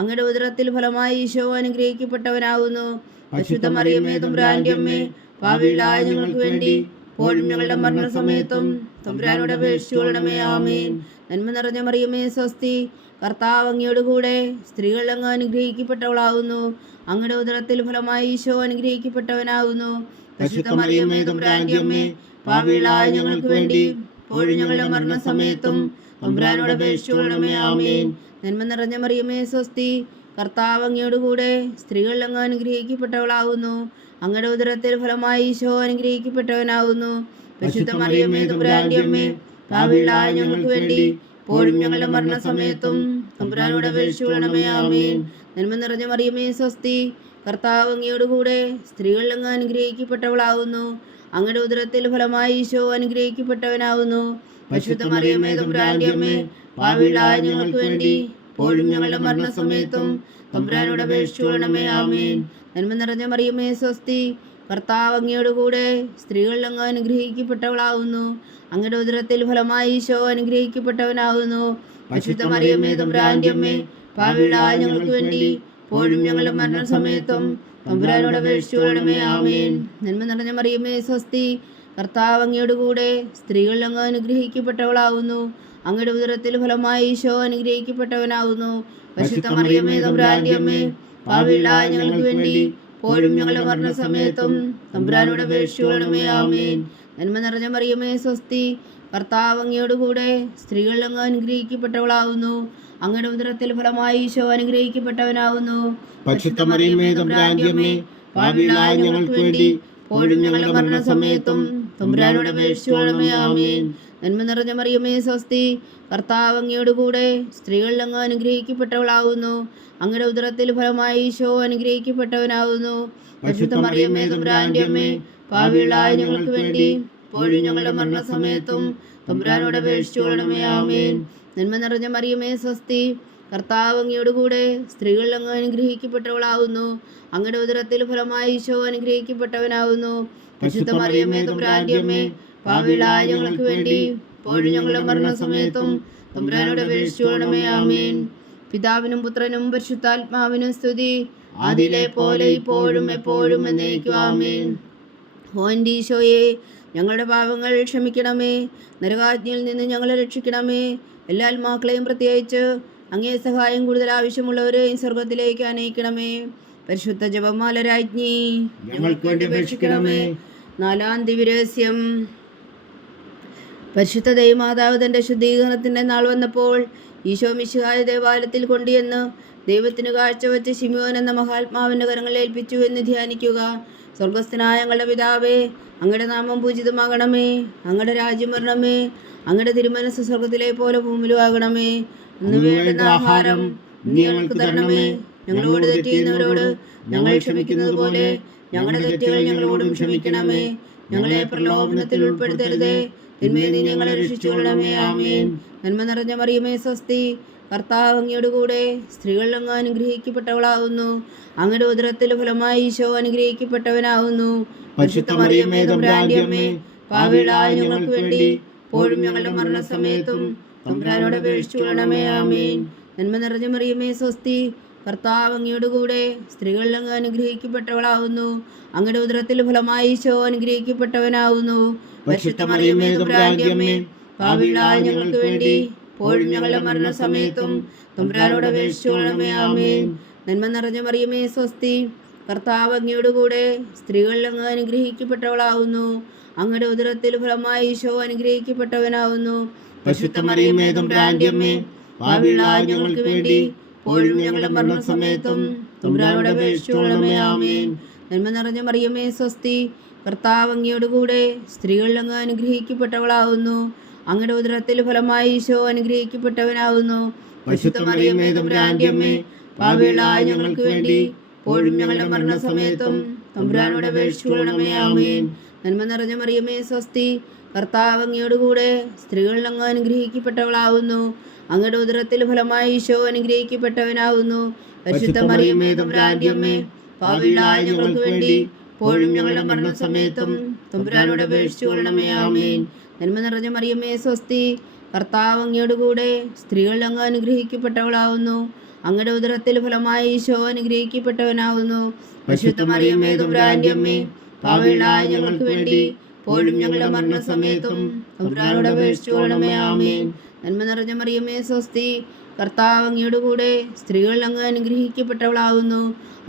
അങ്ങയുടെ ഉദരത്തിൽ ഫലമായി ഈശോ അനുഗ്രഹിക്കപ്പെട്ടവനാകുന്നു. പരിശുദ്ധ മറിയമേ തമ്പുരാന്റെ അമ്മേ, പാപികളായ ഞങ്ങൾക്ക് വേണ്ടി ഇപ്പോഴും ഞങ്ങളുടെ മരണസമയത്തും തമ്പുരാനോട് അപേക്ഷിച്ചുകൊള്ളണമേ. ആമേൻ. നന്മ നിറഞ്ഞ മറിയമേ സ്വസ്തി, കർത്താവ് അങ്ങയോടുകൂടെ സ്ത്രീകളിൽ അങ്ങ് അനുഗ്രഹിക്കപ്പെട്ടവളാകുന്നു. അങ്ങയുടെ ഉദരത്തിൽ ഫലമായി ഈശോ അനുഗ്രഹിക്കപ്പെട്ടവനാകുന്നു. പരിശുദ്ധ മറിയമേ തമ്പുരാന്റെ അമ്മേ, പാപികളായ ഞങ്ങൾക്ക് വേണ്ടി ഇപ്പോഴും ഞങ്ങളുടെ മരണസമയത്തും തമ്പുരാനോട് അപേക്ഷിച്ചുകൊള്ളണമേ. ആമേൻ. നന്മ നിറഞ്ഞ മറിയമേ സ്വസ്തി, കർത്താവ് അങ്ങയോടുകൂടെ സ്ത്രീകളിൽ അങ്ങ് അനുഗ്രഹിക്കപ്പെട്ടവളാകുന്നു. അങ്ങയുടെ ഉദരത്തിൽ ഫലമായി ഈശോ അനുഗ്രഹിക്കപ്പെട്ടവനാകുന്നു. പരിശുദ്ധ മറിയമേ തമ്പുരാന്റെ അമ്മേ, പാപികളായ ഞങ്ങൾക്ക് വേണ്ടി ഇപ്പോഴും ഞങ്ങളുടെ മരണസമയത്തും തമ്പുരാനോട് അപേക്ഷിച്ചുകൊള്ളണമേ. ആമേൻ. നന്മ നിറഞ്ഞ മറിയമേ സ്വസ്തി, കർത്താവ് അങ്ങയോടുകൂടെ സ്ത്രീകളിൽ അങ്ങ് അനുഗ്രഹിക്കപ്പെട്ടവളാകുന്നു. അങ്ങയുടെ ഉദരത്തിൽ ഫലമായി ഈശോ അനുഗ്രഹിക്കപ്പെട്ടവനാകുന്നു. പരിശുദ്ധ മറിയമേ തമ്പുരാന്റെ അമ്മേ, പാപികളായ ഞങ്ങൾക്ക് വേണ്ടി ഇപ്പോഴും ഞങ്ങളുടെ മരണസമയത്തും തമ്പുരാനോട് അപേക്ഷിച്ചുകൊള്ളണമേ. ആമേൻ. നന്മ നിറഞ്ഞ മറിയമേ സ്വസ്തി, കർത്താവ് അങ്ങയോടുകൂടെ സ്ത്രീകളിൽ അങ്ങ് അനുഗ്രഹിക്കപ്പെട്ടവളാകുന്നു. അങ്ങയുടെ ഉദരത്തിൽ ഫലമായി ഈശോ അനുഗ്രഹിക്കപ്പെട്ടവനാകുന്നു. പരിശുദ്ധ മറിയമേ തമ്പുരാന്റെ അമ്മേ, പാപികളായ ഞങ്ങൾക്ക് വേണ്ടി ഇപ്പോഴും ഞങ്ങളുടെ മരണസമയത്തും തമ്പുരാനോട് അപേക്ഷിച്ചുകൊള്ളണമേ. ആമേൻ. നന്മ നിറഞ്ഞ മറിയമേ സ്വസ്തി, കർത്താവ് അങ്ങയോടുകൂടെ സ്ത്രീകളിൽ അങ്ങ് അനുഗ്രഹിക്കപ്പെട്ടവളാകുന്നു. അങ്ങയുടെ ഉദരത്തിൽ ഫലമായി ഈശോ അനുഗ്രഹിക്കപ്പെട്ടവനാകുന്നു. പരിശുദ്ധ മറിയമേ തമ്പുരാന്റെ അമ്മേ, പാപികളായ ഞങ്ങൾക്ക് വേണ്ടി ഇപ്പോഴും ഞങ്ങളുടെ മരണസമയത്തും തമ്പുരാനോട് അപേക്ഷിച്ചുകൊള്ളണമേ. ആമേൻ. നന്മ നിറഞ്ഞ മറിയമേ സ്വസ്തി, കർത്താവ് അങ്ങയോടുകൂടെ സ്ത്രീകളിൽ അങ്ങ് അനുഗ്രഹിക്കപ്പെട്ടവളാകുന്നു. അങ്ങയുടെ ഉദരത്തിൽ ഫലമായി ഈശോ അനുഗ്രഹിക്കപ്പെട്ടവനാകുന്നു. പരിശുദ്ധ മറിയമേ തമ്പുരാന്റെ അമ്മേ, പാപികളായ ഞങ്ങൾക്ക് വേണ്ടി ഇപ്പോഴും ഞങ്ങളുടെ മരണസമയത്തും തമ്പുരാനോട് അപേക്ഷിച്ചുകൊള്ളണമേ. ആമേൻ. നന്മ നിറഞ്ഞ മറിയമേ സ്വസ്തി, കർത്താവ് അങ്ങയോടുകൂടെ സ്ത്രീകളിൽ അങ്ങ് അനുഗ്രഹിക്കപ്പെട്ടവളാകുന്നു. അങ്ങയുടെ ഉദരത്തിൽ ഫലമായി ഈശോ അനുഗ്രഹിക്കപ്പെട്ടവനാകുന്നു. പരിശുദ്ധ മറിയമേ തമ്പുരാന്റെ അമ്മേ, പാപികളായ ഞങ്ങൾക്ക് വേണ്ടി ഇപ്പോഴും ഞങ്ങളുടെ മരണസമയത്തും തമ്പുരാനോട് അപേക്ഷിച്ചുകൊള്ളണമേ. ആമേൻ. നന്മ നിറഞ്ഞ മറിയമേ സ്വസ്തി, കർത്താവ് അങ്ങയോടുകൂടെ സ്ത്രീകളിൽ അങ്ങ് അനുഗ്രഹിക്കപ്പെട്ടവളാകുന്നു. അങ്ങയുടെ ഉദരത്തിൽ ഫലമായി ഈശോ അനുഗ്രഹിക്കപ്പെട്ടവനാകുന്നു. പരിശുദ്ധ മറിയമേ തമ്പുരാന്റെ അമ്മേ, പാപികളായ ഞങ്ങൾക്ക് വേണ്ടി ഇപ്പോഴും ഞങ്ങളുടെ മരണസമയത്തും തമ്പുരാനോട് അപേക്ഷിച്ചുകൊള്ളണമേ. ആമേൻ. പിതാവിനും പുത്രനും പരിശുദ്ധാത്മാവിനും സ്തുതി, ആദിയിലെ പോലെ ഇപ്പോഴും എപ്പോഴും എന്നേക്കും. ആമേൻ. ഓ എൻ്റെ ഈശോയെ, ഞങ്ങളുടെ പാപങ്ങൾ ക്ഷമിക്കണമേ, നരകാജ്ഞയിൽ നിന്ന് ഞങ്ങളെ രക്ഷിക്കണമേ. എല്ലാ ആത്മാക്കളെയും പ്രത്യേകിച്ച് അങ്ങേ സഹായം കൂടുതൽ ആവശ്യമുള്ളവരെയും സ്വർഗത്തിലേക്ക് അനയിക്കണമേ. പരിശുദ്ധ ജപമാല രാജ്ഞി, ഞങ്ങൾക്ക് വേണ്ടി അപേക്ഷിക്കണമേ. നാലാം ദിവ്യരഹസ്യം. പരിശുദ്ധ ദൈവമാതാവ് തൻ്റെ ശുദ്ധീകരണത്തിൻ്റെ നാൾ വന്നപ്പോൾ ഈശോ മിശിഹായ ദേവാലയത്തിൽ കൊണ്ടുവന്ന് ദൈവത്തിന് കാഴ്ചവെച്ച് ശിമോൻ എന്ന മഹാത്മാവിൻ്റെ കരങ്ങളിൽ ഏൽപ്പിച്ചു എന്ന് ധ്യാനിക്കുക. സ്വർഗസ്ഥനായ ഞങ്ങളുടെ പിതാവേ, അങ്ങയുടെ നാമം പൂജിതമാകണമേ. അങ്ങയുടെ രാജ്യം വരണമേ. അങ്ങയുടെ തിരുമനസ് സ്വർഗത്തിലെ പോലെ ഭൂമിയിലും ആകണമേ. അന്ന് വേണ്ടുന്ന ആഹാരം നീ ഞങ്ങൾക്ക് തരണമേ. ഞങ്ങളോട് തെറ്റ് ചെയ്യുന്നവരോട് ഞങ്ങൾ ക്ഷമിക്കുന്നത് പോലെ ഞങ്ങളുടെ തെറ്റുകൾ ഞങ്ങളോടും ക്ഷമിക്കണമേ. ഞങ്ങളെ പ്രലോഭനത്തിൽ ഉൾപ്പെടുത്തരുതേ, തിന്മയിൽ നീ ഞങ്ങളെ രക്ഷിച്ചുകൊള്ളണമേ. ആമേൻ. നന്മ നിറഞ്ഞ മറിയമേ, സ്വസ്തി. കർത്താവ് അങ്ങയോട് കൂടെ സ്ത്രീകളിൽ അങ്ങ് അനുഗ്രഹിക്കപ്പെട്ടവളാകുന്നു. അങ്ങയുടെ ഉദരത്തിൽ ഫലമായി ഈശോ അനുഗ്രഹിക്കപ്പെട്ടവനാകുന്നു. പരിശുദ്ധ മറിയമേ, തമ്പുരാന്റെ അമ്മേ, പാപികളായ ഞങ്ങൾക്ക് വേണ്ടി ഇപ്പോഴും ഞങ്ങളുടെ മരണസമയത്തും തമ്പുരാനോട് അപേക്ഷിച്ചുകൊള്ളണമേ. ആമേൻ. നന്മ നിറഞ്ഞ മറിയമേ, സ്വസ്തി. കർത്താവ് അങ്ങയോട് കൂടെ സ്ത്രീകളിൽ അങ്ങ് അനുഗ്രഹിക്കപ്പെട്ടവളാകുന്നു. അങ്ങയുടെ ഉദരത്തിൽ ഫലമായി ഈശോ അനുഗ്രഹിക്കപ്പെട്ടവനാകുന്നു. പരിശുദ്ധ മറിയമേ, തമ്പുരാന്റെ അമ്മേ, പാപികളായ ഞങ്ങൾക്ക് വേണ്ടി ഇപ്പോഴും ഞങ്ങളുടെ മരണസമയത്തും തമ്പുരാനോട് അപേക്ഷിച്ചുകൊള്ളണമേ. ആമേൻ. നന്മ നിറഞ്ഞ മറിയമേ, സ്വസ്തി. കർത്താവ് അങ്ങയോട് കൂടെ സ്ത്രീകളിൽ അങ്ങ് അനുഗ്രഹിക്കപ്പെട്ടവളാകുന്നു. അങ്ങയുടെ ഉദരത്തിൽ ഫലമായി ഈശോ അനുഗ്രഹിക്കപ്പെട്ടവനാകുന്നു. പരിശുദ്ധ മറിയമേ, തമ്പുരാന്റെ അമ്മേ, പാപികളായ ഞങ്ങൾക്ക് വേണ്ടി ഇപ്പോഴും ഞങ്ങളുടെ മരണസമയത്തും തമ്പുരാനോട് അപേക്ഷിച്ചുകൊള്ളണമേ. ആമേൻ. നന്മ നിറഞ്ഞ മറിയമേ, സ്വസ്തി. കർത്താവ് അങ്ങയോട് കൂടെ സ്ത്രീകളിൽ അങ്ങ് അനുഗ്രഹിക്കപ്പെട്ടവളാകുന്നു. അങ്ങയുടെ ഉദരത്തിൽ ഫലമായി ഈശോ അനുഗ്രഹിക്കപ്പെട്ടവനാകുന്നു. പരിശുദ്ധ മറിയമേ, തമ്പുരാന്റെ അമ്മേ, പാപികളായ ഞങ്ങൾക്ക് വേണ്ടി ഇപ്പോഴും ഞങ്ങളുടെ മരണസമയത്തും തമ്പുരാനോട് അപേക്ഷിച്ചുകൊള്ളണമേ. ആമേൻ. നന്മ നിറഞ്ഞ മറിയമേ, സ്വസ്തി. കർത്താവ് അങ്ങയോട് കൂടെ സ്ത്രീകളിൽ അങ്ങ് അനുഗ്രഹിക്കപ്പെട്ടവളാകുന്നു. അങ്ങയുടെ ഉദരത്തിൽ ഫലമായി ഈശോ അനുഗ്രഹിക്കപ്പെട്ടവനാകുന്നു. പരിശുദ്ധ മറിയമേ, തമ്പുരാന്റെ അമ്മേ, പാപികളായ ഞങ്ങൾക്ക് വേണ്ടി ഇപ്പോഴും ഞങ്ങളുടെ മരണസമയത്തും തമ്പുരാനോട് അപേക്ഷിച്ചുകൊള്ളണമേ. ആമേൻ. നന്മ നിറഞ്ഞ മറിയമേ, സ്വസ്തി. കർത്താവ് അങ്ങയോട് കൂടെ സ്ത്രീകളിൽ അങ്ങ് അനുഗ്രഹിക്കപ്പെട്ടവളാകുന്നു. അങ്ങയുടെ ഉദരത്തിൽ ഫലമായി ഈശോ അനുഗ്രഹിക്കപ്പെട്ടവനാകുന്നു. പരിശുദ്ധ മറിയമേ, തമ്പുരാന്റെ അമ്മേ, പാപികളായ ഞങ്ങൾക്ക് വേണ്ടി ഇപ്പോഴും ഞങ്ങളുടെ മരണസമയത്തും തമ്പുരാനോട് അപേക്ഷിച്ചുകൊള്ളണമേ. ആമേൻ. നന്മ നിറഞ്ഞ മറിയമേ, സ്വസ്തി. കർത്താവ് അങ്ങയോട് കൂടെ സ്ത്രീകളിൽ അങ്ങ് അനുഗ്രഹിക്കപ്പെട്ടവളാകുന്നു.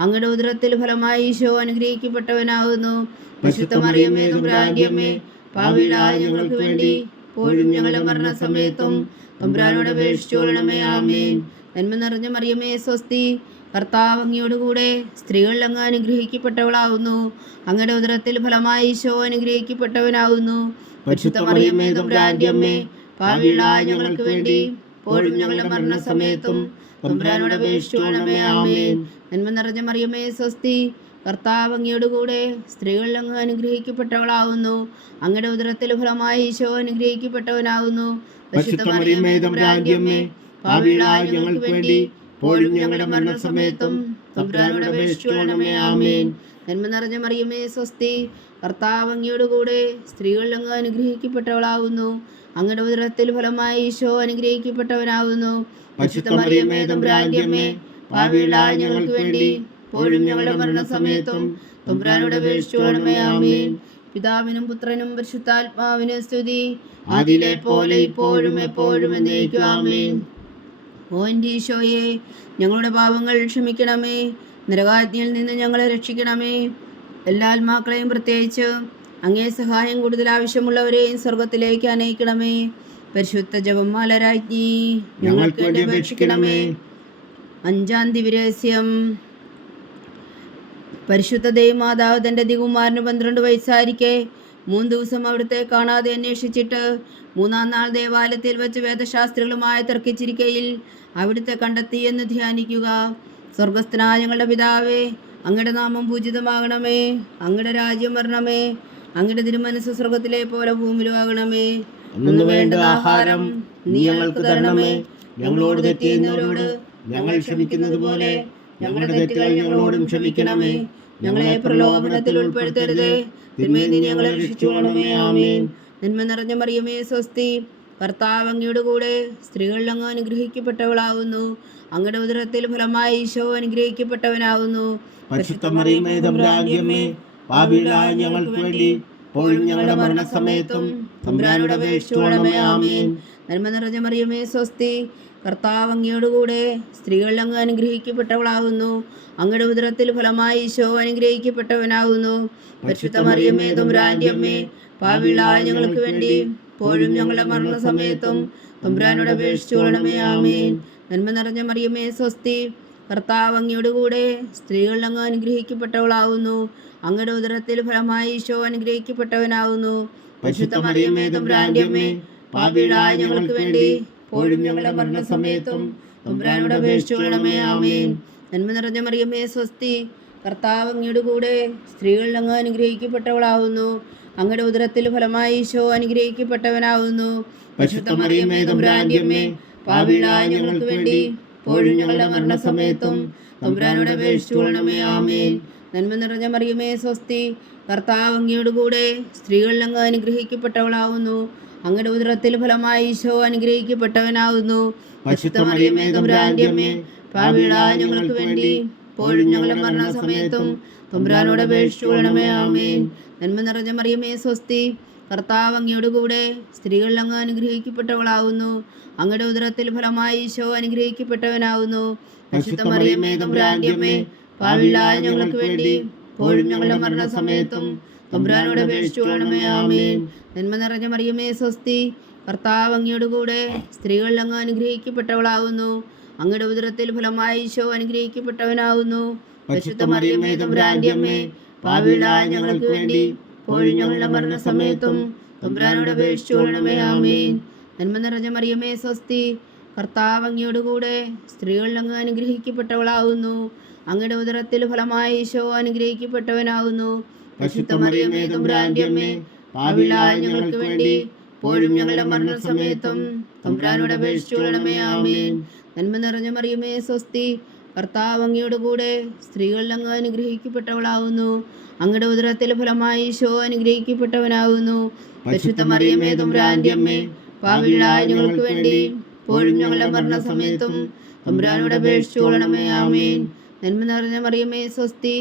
അങ്ങയുടെ ഉദരത്തിൽ ഫലമായി ഈശോ അനുഗ്രഹിക്കപ്പെട്ടവനാകുന്നു. പരിശുദ്ധ മറിയമേ, തമ്പുരാന്റെ അമ്മേ, പാപികളായ ഞങ്ങൾക്ക് വേണ്ടി ഇപ്പോഴും ഞങ്ങളുടെ മരണസമയത്തും തമ്പുരാനോട് അപേക്ഷിച്ചുകൊള്ളണമേ. ആമേൻ. നന്മ നിറഞ്ഞ മറിയമേ, സ്വസ്തി. കർത്താവ് അങ്ങയോട് കൂടെ സ്ത്രീകളിൽ അങ്ങ് അനുഗ്രഹിക്കപ്പെട്ടവളാകുന്നു. അങ്ങയുടെ ഉദരത്തിൽ ഫലമായി ഈശോ അനുഗ്രഹിക്കപ്പെട്ടവനാകുന്നു. പരിശുദ്ധ മറിയമേ, തമ്പുരാന്റെ അമ്മേ, പാപികളായ ഞങ്ങൾക്ക് വേണ്ടി ഇപ്പോഴും ഞങ്ങളുടെ മരണസമയത്തും തമ്പുരാനോട് അപേക്ഷിച്ചുകൊള്ളണമേ. ആമേൻ. നന്മ നിറഞ്ഞ മറിയമേ, സ്വസ്തി. കർത്താവ് അങ്ങയോട് കൂടെ സ്ത്രീകളിൽ അങ്ങ് അനുഗ്രഹിക്കപ്പെട്ടവളാകുന്നു. അങ്ങയുടെ ഉദരത്തിൽ ഫലമായി ഈശോ അനുഗ്രഹിക്കപ്പെട്ടവനാകുന്നു. പരിശുദ്ധ മറിയമേ, തമ്പുരാന്റെ അമ്മേ, പാപികളായ ഞങ്ങൾക്ക് വേണ്ടി ഇപ്പോഴും ഞങ്ങളുടെ മരണസമയത്തും തമ്പുരാനോട് അപേക്ഷിച്ചുകൊള്ളണമേ. ആമേൻ. നന്മ നിറഞ്ഞ മറിയമേ, സ്വസ്തി. കർത്താവ് അങ്ങയോട് കൂടെ സ്ത്രീകളിൽ അങ്ങ് അനുഗ്രഹിക്കപ്പെട്ടവളാകുന്നു. അങ്ങയുടെ ഉദരത്തിൽ ഫലമായി ഈശോ അനുഗ്രഹിക്കപ്പെട്ടവനാകുന്നു. പരിശുദ്ധ മറിയമേ, തമ്പുരാന്റെ അമ്മേ, പാപികളായ ഞങ്ങൾക്ക് വേണ്ടി ഇപ്പോഴും ഞങ്ങളുടെ മരണസമയത്തും തമ്പുരാനോട് അപേക്ഷിച്ചുകൊള്ളണമേ. ആമേൻ. പിതാവിനും പുത്രനും പരിശുദ്ധാത്മാവിനും സ്തുതി. അതിലെ പോലെ ഇപ്പോഴും എപ്പോഴും എന്നേക്കും. ആമേൻ. ഓ എൻ്റെ ഈശോയെ, ഞങ്ങളുടെ പാപങ്ങൾ ക്ഷമിക്കണമേ. നരകാജ്ഞയിൽ നിന്ന് ഞങ്ങളെ രക്ഷിക്കണമേ. എല്ലാ ആത്മാക്കളെയും പ്രത്യേകിച്ച് അങ്ങേ സഹായം കൂടുതൽ ആവശ്യമുള്ളവരെയും സ്വർഗത്തിലേക്ക് അനയിക്കണമേ. പരിശുദ്ധ ജപമാല രാജ്ഞി, ഞങ്ങൾക്ക് വേണ്ടി അപേക്ഷിക്കണമേ. 5-ാം ദിവ്യരഹസ്യം. പരിശുദ്ധ ദൈവമാതാവ് തൻ്റെ ദികുമാരന് 12 വയസ്സായിരിക്കെ 3 ദിവസം അവിടുത്തെ കാണാതെ അന്വേഷിച്ചിട്ട് 3-ാം നാൾ ദേവാലയത്തിൽ വെച്ച് വേദശാസ്ത്രികളുമായി തർക്കിച്ചിരിക്കയിൽ അവിടുത്തെ കണ്ടെത്തിയെന്ന് ധ്യാനിക്കുക. സ്വർഗസ്ഥനായ ഞങ്ങളുടെ പിതാവേ, അങ്ങയുടെ നാമം പൂജിതമാകണമേ. അങ്ങയുടെ രാജ്യം വരണമേ. അങ്ങയുടെ തിരുമനസ് സ്വർഗത്തിലെ പോലെ ഭൂമിയിലും ആകണമേ. അന്നു വേണ്ട ആഹാരം നീ ഞങ്ങൾക്ക് തരണമേ. ഞങ്ങളോട് തെറ്റ് ചെയ്യുന്നവരോട് ഞങ്ങൾ ക്ഷമിക്കുന്നത് പോലെ ഞങ്ങളുടെ തെറ്റുകൾ ഞങ്ങളോടും ക്ഷമിക്കണമേ. ഞങ്ങളെ പ്രലോഭനത്തിൽ ഉൾപ്പെടുത്തരുതേ, തിന്മയിൽ നിന്ന് ഞങ്ങളെ രക്ഷിച്ചുകൊള്ളണമേ. ആമേൻ. നന്മ നിറഞ്ഞ മറിയമേ, സ്വസ്തി. കർത്താവ് അങ്ങയോട് കൂടെ സ്ത്രീകളിൽ അങ്ങ് അനുഗ്രഹിക്കപ്പെട്ടവളാകുന്നു. അങ്ങയുടെ ഉദരത്തിൽ ഫലമായി ഈശോ അനുഗ്രഹിക്കപ്പെട്ടവനാകുന്നു. പരിശുദ്ധ മറിയമേ, തമ്പുരാന്റെ അമ്മേ, പാപികളായ ഞങ്ങൾക്ക് വേണ്ടി ഇപ്പോഴും ഞങ്ങളുടെ മരണസമയത്തും തമ്പുരാനോട് അപേക്ഷിച്ചുകൊള്ളണമേ. ആമേൻ. നന്മ നിറഞ്ഞ മറിയമേ, സ്വസ്തി. കർത്താവ് അങ്ങയോട് കൂടെ സ്ത്രീകളിൽ അങ്ങ് അനുഗ്രഹിക്കപ്പെട്ടവളാകുന്നു. അങ്ങയുടെ ഉദരത്തിൽ ഫലമായി ഈശോ അനുഗ്രഹിക്കപ്പെട്ടവനാകുന്നു. പരിശുദ്ധ മറിയമേ, തമ്പുരാന്റെ അമ്മേ, പാപികളായ ഞങ്ങൾക്ക് വേണ്ടി ഇപ്പോഴും ഞങ്ങളുടെ മരണസമയത്തും തമ്പുരാനോട് അപേക്ഷിച്ചുകൊള്ളണമേ. ആമേൻ. നന്മ നിറഞ്ഞ മറിയമേ, സ്വസ്തി. കർത്താവ് അങ്ങയുടെ കൂടെ സ്ത്രീകൾ അങ്ങ് അനുഗ്രഹിക്കപ്പെട്ടവളാവുന്നു. അങ്ങയുടെ ഉദരത്തിൽ ഫലമായി ഈശോ അനുഗ്രഹിക്കപ്പെട്ടവനാവുന്നു. പരിശുദ്ധ മറിയമേ തമ്പുരാന്റെ അമ്മേ, പാപികളായ ഞങ്ങൾക്ക് വേണ്ടി ഇപ്പോഴും ഞങ്ങളുടെ മരണസമയത്തും തമ്പുരാനോട് അപേക്ഷിച്ചുകൊള്ളണമേ. ആമേൻ. നന്മ നിറഞ്ഞ മറിയമേ സ്വസ്തി, കർത്താവ് അങ്ങയുടെ കൂടെ സ്ത്രീകൾ അങ്ങ് അനുഗ്രഹിക്കപ്പെട്ടവളാവുന്നു. അങ്ങയുടെ ഉദരത്തിൽ ഫലമായി ഈശോ അനുഗ്രഹിക്കപ്പെട്ടവനാവുന്നു. പരിശുദ്ധ മറിയമേ തമ്പുരാന്റെ അമ്മേ, പാപികളായ ഞങ്ങൾക്ക് വേണ്ടി ഇപ്പോഴും ഞങ്ങളുടെ മരണസമയത്തും തമ്പുരാനോട് അപേക്ഷിച്ചുകൊള്ളണമേ. ആമേൻ. നന്മ നിറഞ്ഞ മറിയമേ സ്വസ്തി, കർത്താവ് അങ്ങയുടെ കൂടെ സ്ത്രീകൾ അങ്ങ് അനുഗ്രഹിക്കപ്പെട്ടവളാവുന്നു. അങ്ങയുടെ ഉദരത്തിൽ ഫലമായി ഈശോ അനുഗ്രഹിക്കപ്പെട്ടവനാവുന്നു. പരിശുദ്ധ മറിയമേ തമ്പുരാന്റെ അമ്മേ, പാപികളായ ഞങ്ങൾക്ക് വേണ്ടി ഇപ്പോഴും ഞങ്ങളുടെ മരണസമയത്തും തമ്പുരാനോട് അപേക്ഷിച്ചുകൊള്ളണമേ. ആമേൻ. നന്മ നിറഞ്ഞ മറിയമേ സ്വസ്തി, കർത്താവ് അങ്ങയുടെ കൂടെ സ്ത്രീകൾ അങ്ങ് അനുഗ്രഹിക്കപ്പെട്ടവളാവുന്നു. അങ്ങയുടെ ഉദരത്തിൽ ഫലമായി ഈശോ അനുഗ്രഹിക്കപ്പെട്ടവനാവുന്നു. പരിശുദ്ധ മറിയമേ തമ്പുരാന്റെ അമ്മേ, പാപികളായ ഞങ്ങൾക്ക് വേണ്ടി ഇപ്പോഴും ഞങ്ങളുടെ മരണസമയത്തും തമ്പുരാനോട് അപേക്ഷിച്ചുകൊള്ളണമേ. ആമേൻ. നന്മ നിറഞ്ഞ മറിയമേ സ്വസ്തി, കർത്താവ് അങ്ങയുടെ കൂടെ സ്ത്രീകൾ അങ്ങ് അനുഗ്രഹിക്കപ്പെട്ടവളാവുന്നു. അങ്ങയുടെ ഉദരത്തിൽ ഫലമായി ഈശോ അനുഗ്രഹിക്കപ്പെട്ടവനാവുന്നു. പരിശുദ്ധ മറിയമേ തമ്പുരാന്റെ അമ്മേ, പാപികളായ ഞങ്ങൾക്ക് വേണ്ടി ഇപ്പോഴും ഞങ്ങളുടെ മരണസമയത്തും തമ്പുരാനോട് അപേക്ഷിച്ചുകൊള്ളണമേ. ആമേൻ. നന്മ നിറഞ്ഞ മറിയമേ സ്വസ്തി, കർത്താവ് അങ്ങയുടെ കൂടെ സ്ത്രീകൾ അങ്ങ് അനുഗ്രഹിക്കപ്പെട്ടവളാവുന്നു. അങ്ങയുടെ ഉദരത്തിൽ ഫലമായി ഈശോ അനുഗ്രഹിക്കപ്പെട്ടവനാവുന്നു. പരിശുദ്ധ മറിയമേ തമ്പുരാന്റെ അമ്മേ, പാപികളായ ഞങ്ങൾക്ക് വേണ്ടി ഇപ്പോഴും ഞങ്ങളുടെ മരണസമയത്തും തമ്പുരാനോട് അപേക്ഷിച്ചുകൊള്ളണമേ. ആമേൻ. നന്മ നിറഞ്ഞ മറിയമേ സ്വസ്തി, കർത്താവ് അങ്ങയുടെ കൂടെ സ്ത്രീകൾ അങ്ങ് അനുഗ്രഹിക്കപ്പെട്ടവളാവുന്നു. അങ്ങയുടെ ഉദരത്തിൽ ഫലമായി ഈശോ അനുഗ്രഹിക്കപ്പെട്ടവനാവുന്നു. പരിശുദ്ധ മറിയമേ തമ്പുരാന്റെ അമ്മേ, പാപികളായ ഞങ്ങൾക്ക് വേണ്ടി ഇപ്പോഴും ഞങ്ങളുടെ മരണസമയത്തും തമ്പുരാനോട് അപേക്ഷിച്ചുകൊള്ളണമേ. ആമേൻ. നന്മ നിറഞ്ഞ മറിയമേ സ്വസ്തി,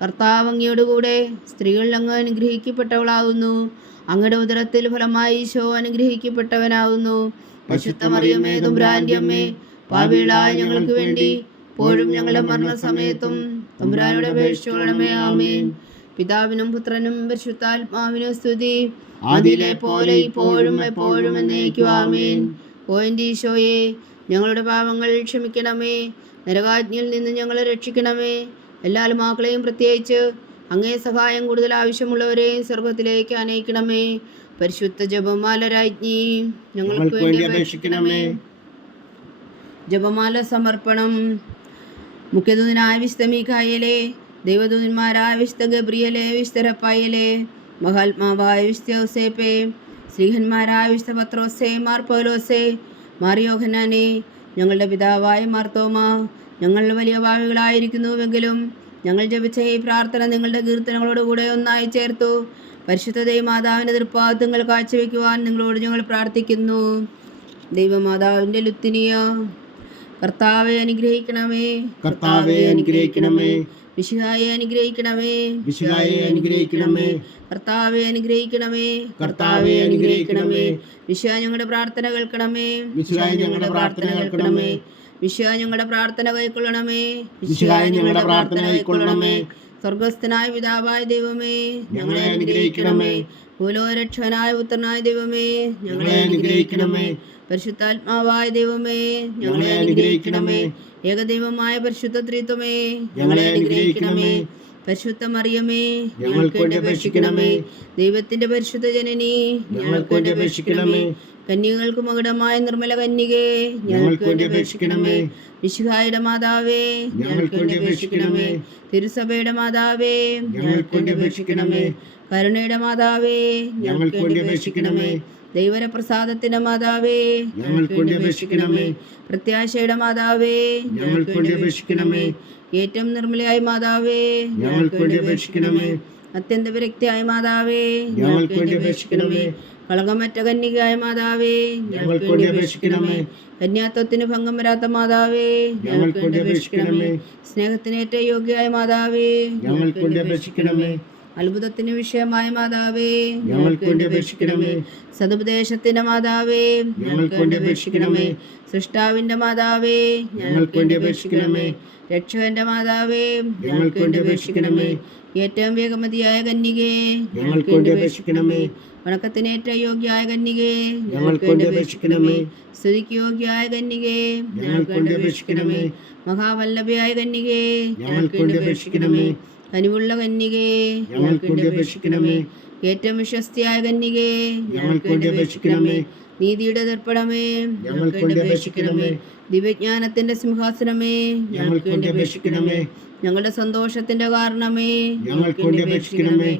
കർത്താവ് അങ്ങയുടെ കൂടെ സ്ത്രീകൾ അങ്ങ് അനുഗ്രഹിക്കപ്പെട്ടവളാവുന്നു. അങ്ങയുടെ ഉദരത്തിൽ ഫലമായി ഈശോ അനുഗ്രഹിക്കപ്പെട്ടവനാവുന്നു. പരിശുദ്ധ മറിയമേ തമ്പുരാന്റെ അമ്മേ, പാപികളായ ഞങ്ങൾക്ക് വേണ്ടി ഇപ്പോഴും ഞങ്ങളുടെ മരണസമയത്തും തമ്പുരാനോട് അപേക്ഷിച്ചുകൊള്ളണമേ. ആമേൻ. പിതാവിനും പുത്രനും പരിശുദ്ധാത്മാവിനും സ്തുതി, ആദിയിലെ പോലെ ഇപ്പോഴും എപ്പോഴും എന്നേക്കും. ആമേൻ. ഓ എൻ്റെ ഈശോയെ, ഞങ്ങളുടെ പാപങ്ങൾ ക്ഷമിക്കണമേ, നരകാജ്ഞയിൽ നിന്ന് ഞങ്ങളെ രക്ഷിക്കണമേ. എല്ലാ ആത്മാക്കളെയും പ്രത്യേകിച്ച് അങ്ങേ സഹായം കൂടുതൽ ആവശ്യമുള്ളവരെയും സ്വർഗത്തിലേക്ക് അനയിക്കണമേ. പരിശുദ്ധ ജപമാല രാജ്ഞി, ഞങ്ങൾക്ക് വേണ്ടി അപേക്ഷിക്കണമേ. ജപമാല സമർപ്പണം. മുഖ്യദൂതനായ വിശുദ്ധ മീഖായേലേ, ദൈവദൂതന്മാരായ വിശുദ്ധ ഗബ്രിയേലേ, വിശുദ്ധ റഫായേലേ, മഹാത്മാവായ വിശുദ്ധ യോസേപ്പേ, ശ്രീഹന്മാരായ വിശുദ്ധ പത്രോസേ, മാർ പൗലോസേ, മാർ യോഹന്നാനേ, ഞങ്ങളുടെ പിതാവായ മാർത്തോമ, ഞങ്ങൾ വലിയ പാപികളായിരിക്കുന്നുവെങ്കിലും ഞങ്ങൾ ജപിച്ച ഈ പ്രാർത്ഥന നിങ്ങളുടെ കീർത്തനങ്ങളോടുകൂടെ ഒന്നായി ചേർത്തു പരിശുദ്ധ ദൈവമാതാവിൻ്റെ തൃപ്പാദങ്ങൾ കാഴ്ചവെക്കുവാൻ നിങ്ങളോട് ഞങ്ങൾ പ്രാർത്ഥിക്കുന്നു. ദൈവമാതാവിൻ്റെ ലുത്തിനിയ, കർത്താവെ അനുഗ്രഹിക്കണമേ, കർത്താവെ അനുഗ്രഹിക്കണമേ. മിശിഹായെ അനുഗ്രഹിക്കണമേ, മിശിഹായെ അനുഗ്രഹിക്കണമേ. കർത്താവെ അനുഗ്രഹിക്കണമേ, കർത്താവെ അനുഗ്രഹിക്കണമേ. മിശിഹാ ഞങ്ങളുടെ പ്രാർത്ഥന കേൾക്കണമേ, മിശിഹായെ ഞങ്ങളുടെ പ്രാർത്ഥന കേൾക്കണമേ. മിശിഹാ ഞങ്ങളുടെ പ്രാർത്ഥന കൈക്കൊള്ളണമേ, മിശിഹായെ ഞങ്ങളുടെ പ്രാർത്ഥന കൈക്കൊള്ളണമേ. സ്വർഗസ്ഥനായ പിതാവായ ദൈവമേ, ഞങ്ങളെ അനുഗ്രഹിക്കണമേ. ഭൂലോകരക്ഷകനായ പുത്രനായ ദൈവമേ, ഞങ്ങളെ അനുഗ്രഹിക്കണമേ. പരിശുദ്ധാത്മാവായ ദൈവമേ, ഞങ്ങളെ അനുഗ്രഹിക്കണമേ. ഏകദൈവമായ പരിശുദ്ധ ത്രിത്വമേ, ഞങ്ങളെ അനുഗ്രഹിക്കണമേ. പരിശുദ്ധ മറിയമേ, ഞങ്ങൾക്ക് വേണ്ടി അപേക്ഷിക്കണമേ. ദൈവത്തിന്റെ പരിശുദ്ധ ജനനി, ഞങ്ങൾക്ക് വേണ്ടി അപേക്ഷിക്കണമേ. കന്യകൾക്ക് മകുടമായ നിർമ്മല കന്യകേ, ഞങ്ങൾക്ക് വേണ്ടി അപേക്ഷിക്കണമേ. മിശിഹായുടെ മാതാവേ, ഞങ്ങൾക്ക് വേണ്ടി അപേക്ഷിക്കണമേ. തിരുസഭയുടെ മാതാവേ, ഞങ്ങൾക്ക് വേണ്ടി അപേക്ഷിക്കണമേ. കരുണയുടെ മാതാവേ, ഞങ്ങൾക്ക് വേണ്ടി അപേക്ഷിക്കണമേ. ദൈവപ്രസാദത്തിന്റെ മാതാവേ, ഞങ്ങൾക്ക് വേണ്ടി അപേക്ഷിക്കണമേ. പ്രത്യാശയുടെ മാതാവേ, ഞങ്ങൾക്ക് വേണ്ടി അപേക്ഷിക്കണമേ. ഏറ്റവും നിർമ്മലയായ മാതാവേ, ഞങ്ങൾക്ക് വേണ്ടി അപേക്ഷിക്കണമേ. അത്യന്ത വിരക്തിയായ മാതാവേ, ഞങ്ങൾക്ക് വേണ്ടി അപേക്ഷിക്കണമേ. കളങ്കമറ്റ കന്യകയായ മാതാവേ, ഞങ്ങൾക്ക് വേണ്ടി അപേക്ഷിക്കണമേ. കന്യാത്വത്തിന് ഭംഗം വരാത്ത മാതാവേ, ഞങ്ങൾക്ക് വേണ്ടി അപേക്ഷിക്കണമേ. സ്നേഹത്തിന് ഏറ്റവും യോഗ്യയായ മാതാവേ, ഞങ്ങൾക്ക് വേണ്ടി അപേക്ഷിക്കണമേ. അത്ഭുതത്തിന് വിഷയമായ മാതാവേ ഞങ്ങൾക്ക് വേണ്ടി അപേക്ഷിക്കണമേ. സതുപദേശത്തിന്റെ മാതാവേ ഞങ്ങൾക്ക് വേണ്ടി അപേക്ഷിക്കണമേ. സൃഷ്ടാവിന്റെ മാതാവേ ഞങ്ങൾക്ക് വേണ്ടി അപേക്ഷിക്കണമേ. രക്ഷകന്റെ മാതാവേ ഞങ്ങൾക്ക് വേണ്ടി അപേക്ഷിക്കണമേ. ഏറ്റവും വേഗമതിയായ കന്യകേ ഞങ്ങൾക്ക് വേണ്ടി അപേക്ഷിക്കണമേ. വണക്കത്തിനേറ്റ യോഗ്യായ കന്യകേ ഞങ്ങൾക്ക് വേണ്ടി അപേക്ഷിക്കണമേ. സ്തുതിക്ക് യോഗ്യായ കന്യകേ ഞങ്ങൾക്ക് വേണ്ടി അപേക്ഷിക്കണമേ. മഹാവല്ലഭയായ കന്യകേ ഞങ്ങൾക്ക് വേണ്ടി അപേക്ഷിക്കണമേ. കനിവുള്ള കന്യകേ ഞങ്ങൾക്ക് വേണ്ടി അപേക്ഷിക്കണമേ. ഏറ്റവും വിശ്വസ്തിയായ കന്യകേ ഞങ്ങൾക്ക് വേണ്ടി അപേക്ഷിക്കണമേ. നീതിയുടെ ദർപ്പണമേ ഞങ്ങൾക്ക് വേണ്ടി അപേക്ഷിക്കണമേ. ദിവ്യജ്ഞാനത്തിന്റെ സിംഹാസനമേ ഞങ്ങൾക്ക് വേണ്ടി അപേക്ഷിക്കണമേ. ഞങ്ങളുടെ സന്തോഷത്തിന്റെ കാരണമേ ഞങ്ങൾക്ക് വേണ്ടി അപേക്ഷിക്കണമേ.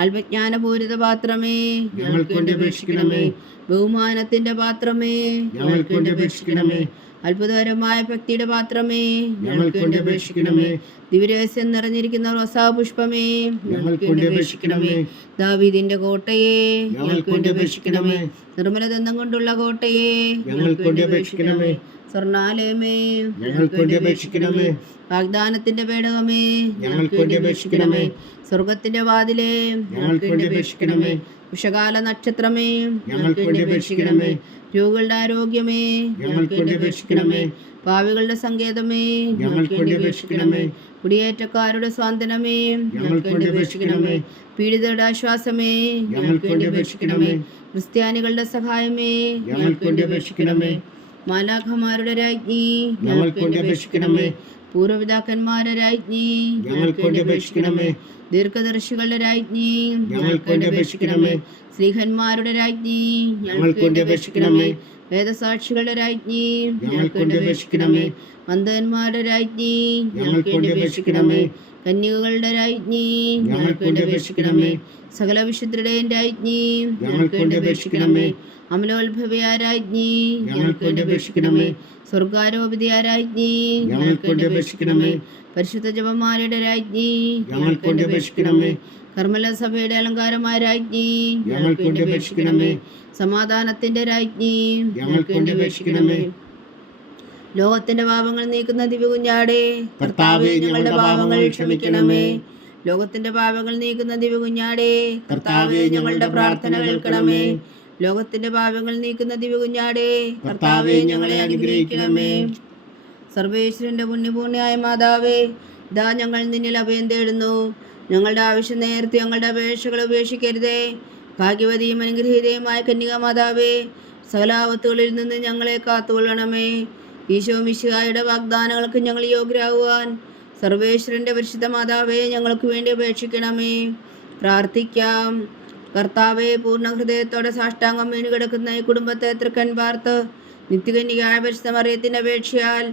ആത്മജ്ഞാനപൂരിത പാത്രമേ ഞങ്ങൾക്ക് വേണ്ടി അപേക്ഷിക്കണമേ. ബഹുമാനത്തിന്റെ പാത്രമേ ഞങ്ങൾക്ക് വേണ്ടി അപേക്ഷിക്കണമേ. അത്ഭുതകരമായ ഭക്തിയുടെ പാത്രമേ ഞങ്ങൾക്ക് വേണ്ടി അപേക്ഷിക്കണമേ. ദിവ്യരഹസ്യം നിറഞ്ഞിരിക്കുന്ന റോസാപുഷ്പമേ ഞങ്ങൾക്ക് വേണ്ടി അപേക്ഷിക്കണമേ. ദാവീദിന്റെ കോട്ടയെ ഞങ്ങൾക്ക് വേണ്ടി അപേക്ഷിക്കണമേ. നിർമ്മലദന്തം കൊണ്ടുള്ള കോട്ടയെ ഞങ്ങൾക്ക് വേണ്ടി അപേക്ഷിക്കണമേ. സ്വർണാലയമേ ഞങ്ങൾക്ക് വേണ്ടി അപേക്ഷിക്കണമേ. വാഗ്ദാനത്തിന്റെ പേടകമേ ഞങ്ങൾക്ക് വേണ്ടി അപേക്ഷിക്കണമേ. സ്വർഗത്തിന്റെ വാതിലേ ഞങ്ങൾക്ക് വേണ്ടി അപേക്ഷിക്കണമേ. ഉഷകാല നക്ഷത്രമേ ഞങ്ങൾക്ക് വേണ്ടി അപേക്ഷിക്കണമേ. രോഗികളുടെ ആരോഗ്യമേ ഞങ്ങൾക്ക് വേണ്ടി അപേക്ഷിക്കണമേ. പാവികളുടെ സങ്കേതമേ ഞങ്ങൾക്ക് വേണ്ടി അപേക്ഷിക്കണമേ. കുടിയേറ്റക്കാരുടെ സ്വാതന്ത്ര്യമേ ഞങ്ങൾക്ക് വേണ്ടി അപേക്ഷിക്കണമേ. പീഡിതരുടെ ആശ്വാസമേ ഞങ്ങൾക്ക് വേണ്ടി അപേക്ഷിക്കണമേ. ക്രിസ്ത്യാനികളുടെ സഹായമേ ഞങ്ങൾക്ക് വേണ്ടി അപേക്ഷിക്കണമേ. മാലാഖമാരുടെ രാജ്ഞി ഞങ്ങൾക്ക് വേണ്ടി അപേക്ഷിക്കണമേ. പൂർവ്വപിതാക്കന്മാരുടെ രാജ്ഞി ഞങ്ങൾക്ക് വേണ്ടി അപേക്ഷിക്കണമേ. ദീർഘദർശികളുടെ രാജ്ഞി ഞങ്ങൾക്ക് വേണ്ടി അപേക്ഷിക്കണമേ. സ്ത്രീഹന്മാരുടെ രാജ്ഞി ഞങ്ങൾക്ക് വേണ്ടി അപേക്ഷിക്കണമേ. വേദസാക്ഷികളുടെ രാജ്ഞി ഞങ്ങൾക്ക് വേണ്ടി അപേക്ഷിക്കണമേ. മന്ദന്മാരുടെ രാജ്ഞി ഞങ്ങൾക്ക് വേണ്ടി അപേക്ഷിക്കണമേ. കന്യകകളുടെ രാജ്ഞി ഞങ്ങൾക്ക് വേണ്ടി അപേക്ഷിക്കണമേ. സകല വിശുദ്ധരുടെയും രാജ്ഞി ഞങ്ങൾക്ക് വേണ്ടി അപേക്ഷിക്കണമേ. അമലോത്ഭവയായ രാജ്ഞി ഞങ്ങൾക്ക് വേണ്ടി അപേക്ഷിക്കണമേ. സ്വർഗാരോപതിയായ രാജ്ഞി ഞങ്ങൾക്ക് വേണ്ടി അപേക്ഷിക്കണമേ. പരിശുദ്ധ ജപമാലയുടെ രാജ്ഞി ഞങ്ങൾക്ക് വേണ്ടി അപേക്ഷിക്കണമേ. കർമ്മല സഭയുടെ അലങ്കാരമായ രാജ്ഞി ഞങ്ങൾക്ക് വേണ്ടി അപേക്ഷിക്കണമേ. സമാധാനത്തിന്റെ രാജ്ഞി ഞങ്ങൾക്ക് വേണ്ടി അപേക്ഷിക്കണമേ. ലോകത്തിന്റെ പാപങ്ങൾ നീക്കുന്ന ദിവ്യകുഞ്ഞാടേ കർത്താവേ, ഞങ്ങളുടെ പാപങ്ങൾ ക്ഷമിക്കണമേ. ലോകത്തിന്റെ പാപങ്ങൾ നീക്കുന്ന ദിവ്യകുഞ്ഞാടേ കർത്താവേ, ഞങ്ങളുടെ പ്രാർത്ഥന കേൾക്കണമേ. ലോകത്തിന്റെ പാപങ്ങൾ നീക്കുന്ന ദിവ്യകുഞ്ഞാടേ കർത്താവേ, ഞങ്ങളെ അനുഗ്രഹിക്കണമേ. സർവേശ്വരന്റെ പുണ്യപൂർണ്ണയായ മാതാവേ, ഇതാ ഞങ്ങൾ നിന്നിൽ അഭയം തേടുന്നു. ഞങ്ങളുടെ ആവശ്യം നേരത്തെ ഞങ്ങളുടെ അപേക്ഷകൾ ഉപേക്ഷിക്കരുതേ. ഭാഗ്യവതിയും അനുഗ്രഹീതയുമായ കന്യക മാതാവേ, സകലാപത്തുകളിൽ നിന്ന് ഞങ്ങളെ കാത്തുകൊള്ളണമേ. ഈശോ മിശിഹായുടെ വാഗ്ദാനങ്ങൾക്ക് ഞങ്ങൾ യോഗ്യരാകുവാൻ സർവേശ്വരന്റെ പരിശുദ്ധ മാതാവേ, ഞങ്ങൾക്ക് വേണ്ടി അപേക്ഷിക്കണമേ. പ്രാർത്ഥിക്കാം. കർത്താവെ, പൂർണ്ണ ഹൃദയത്തോടെ സാഷ്ടാംഗം വീണ് കിടക്കുന്ന ഈ കുടുംബത്തെ തൃക്കൺ പാർത്ത് നിത്യകന്യകയായ പരിശുദ്ധ മറിയത്തിന്റെ അപേക്ഷയാൽ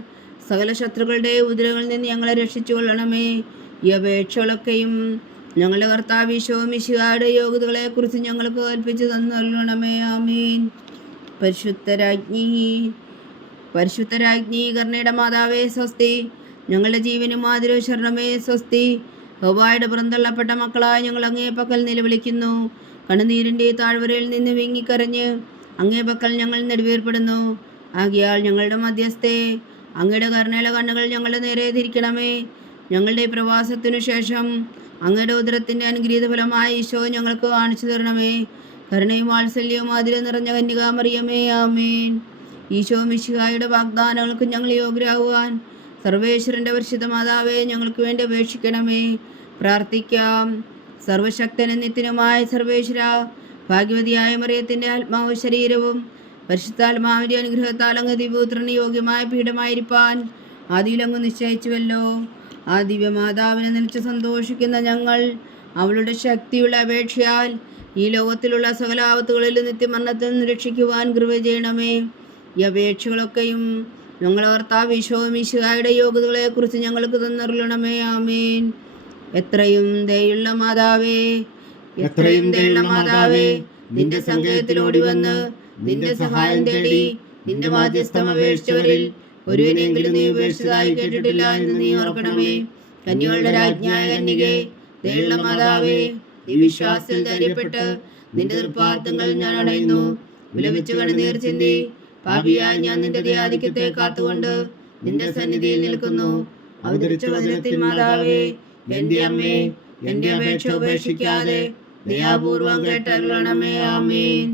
സകല ശത്രുക്കളുടെ ഉപദ്രവങ്ങളിൽ നിന്ന് ഞങ്ങളെ രക്ഷിച്ചു കൊള്ളണമേ. ഈ അപേക്ഷകളൊക്കെയും ഞങ്ങളുടെ കർത്താവ് ഈശോ മിശിഹായുടെ യോഗ്യതകളെ കുറിച്ച് ഞങ്ങൾക്ക് കൽപ്പിച്ചു തന്നുകൊള്ളണമേ. ആമീൻ. പരിശുദ്ധരാജ്ഞി കർണയുടെ മാതാവേ സ്വസ്തി. ഞങ്ങളുടെ ജീവനും മാതിരോ ശരണമേ സ്വസ്തി. ഹോവായുടെ പുറന്തള്ളപ്പെട്ട മക്കളായ ഞങ്ങൾ അങ്ങേ പക്കൽ നിലവിളിക്കുന്നു. കണ്ണുനീരിൻ്റെ താഴ്വരയിൽ നിന്ന് വിങ്ങിക്കരഞ്ഞ് അങ്ങേ പക്കൽ ഞങ്ങൾ നെടുവീർപ്പെടുന്നു. ആകയാൽ ഞങ്ങളുടെ മധ്യസ്ഥേ, അങ്ങയുടെ കരുണയുള്ള കണ്ണുകൾ ഞങ്ങളുടെ നേരെ തിരിക്കണമേ. ഞങ്ങളുടെ പ്രവാസത്തിനു ശേഷം അങ്ങയുടെ ഉദരത്തിൻ്റെ അനുഗ്രഹീത ഫലമായ ഈശോ ഞങ്ങൾക്ക് കാണിച്ചു തരണമേ. കരുണയും വാത്സല്യവും അതിൽ നിറഞ്ഞ കന്യകാമറിയമേ. ആമേൻ. ഈശോ മിശിഹായുടെ വാഗ്ദാനങ്ങൾക്ക് ഞങ്ങൾ യോഗ്യരാകുവാൻ സർവേശ്വരൻ്റെ പരിശുദ്ധ മാതാവേ, ഞങ്ങൾക്ക് വേണ്ടി അപേക്ഷിക്കണമേ. പ്രാർത്ഥിക്കാം. സർവശക്തനും നിത്യനുമായ സർവേശ്വര, ഭാഗ്യവതിയായ മറിയത്തിൻ്റെ ആത്മാവ് ശരീരവും പരിശുദ്ധാത്മാവിൻ്റെ അനുഗ്രഹത്താൽ അങ്ങ് ദിവ്യപുത്രന് യോഗ്യമായ പീഠമായിരിക്കാൻ ആദിയിലങ്ങ് നിശ്ചയിച്ചുവല്ലോ. ആ ദിവ്യമാതാവിനെ നിലച്ച് സന്തോഷിക്കുന്ന ഞങ്ങൾ അവളുടെ ശക്തിയുള്ള അപേക്ഷയാൽ ഈ ലോകത്തിലുള്ള സകല ആപത്തുകളിൽ നിത്യമരണത്തിൽ നിന്ന് രക്ഷിക്കുവാൻ കൃപ ചെയ്യണമേ. ഈ അപേക്ഷകളൊക്കെയും ഞങ്ങളെ കർത്താവ് ഈശോ മിശിഹായുടെ യോഗ്യതകളെക്കുറിച്ച് ഞങ്ങൾക്ക് തന്നരുളണമേ. ആമേൻ. എത്രയും ദയുള്ള മാതാവേ, എത്രയും ദയുള്ള മാതാവേ, നിന്റെ സങ്കേതത്തിൽ ഓടി വന്ന് നിന്റെ സഹായം തേടി നിന്റെ മാധ്യസ്ഥം അപേക്ഷിച്ചവരിൽ ഒരുവനെങ്കിലും നീ ഉപേക്ഷിച്ചതായി കേട്ടിട്ടില്ല എന്ന് നീ ഓർക്കണമേ. കന്യകളുടെ രാജ്ഞിയായ കന്യകേ, ദയുള്ള മാതാവേ, നീ വിശ്വാസത്തിൽ ധൈര്യപ്പെട്ട് നിന്റെ തൃപ്പാദങ്ങൾ ഞാൻ അണയുന്നു. വിലപിച്ച് കണ്ണുനീർ ചിന്തി പാപിയായ ഞാൻ നിന്റെ ദയാധിക്യത്തെ കാത്തുകൊണ്ട് നിന്റെ സന്നിധിയിൽ നിൽക്കുന്നു. അവതരിച്ച വചനത്തിൽ മാതാവേ, എന്റെ അമ്മേ, എന്റെ അപേക്ഷ ഉപേക്ഷിക്കാതെ ദയാപൂർവം കേട്ടരുളണമേ. ആമേൻ.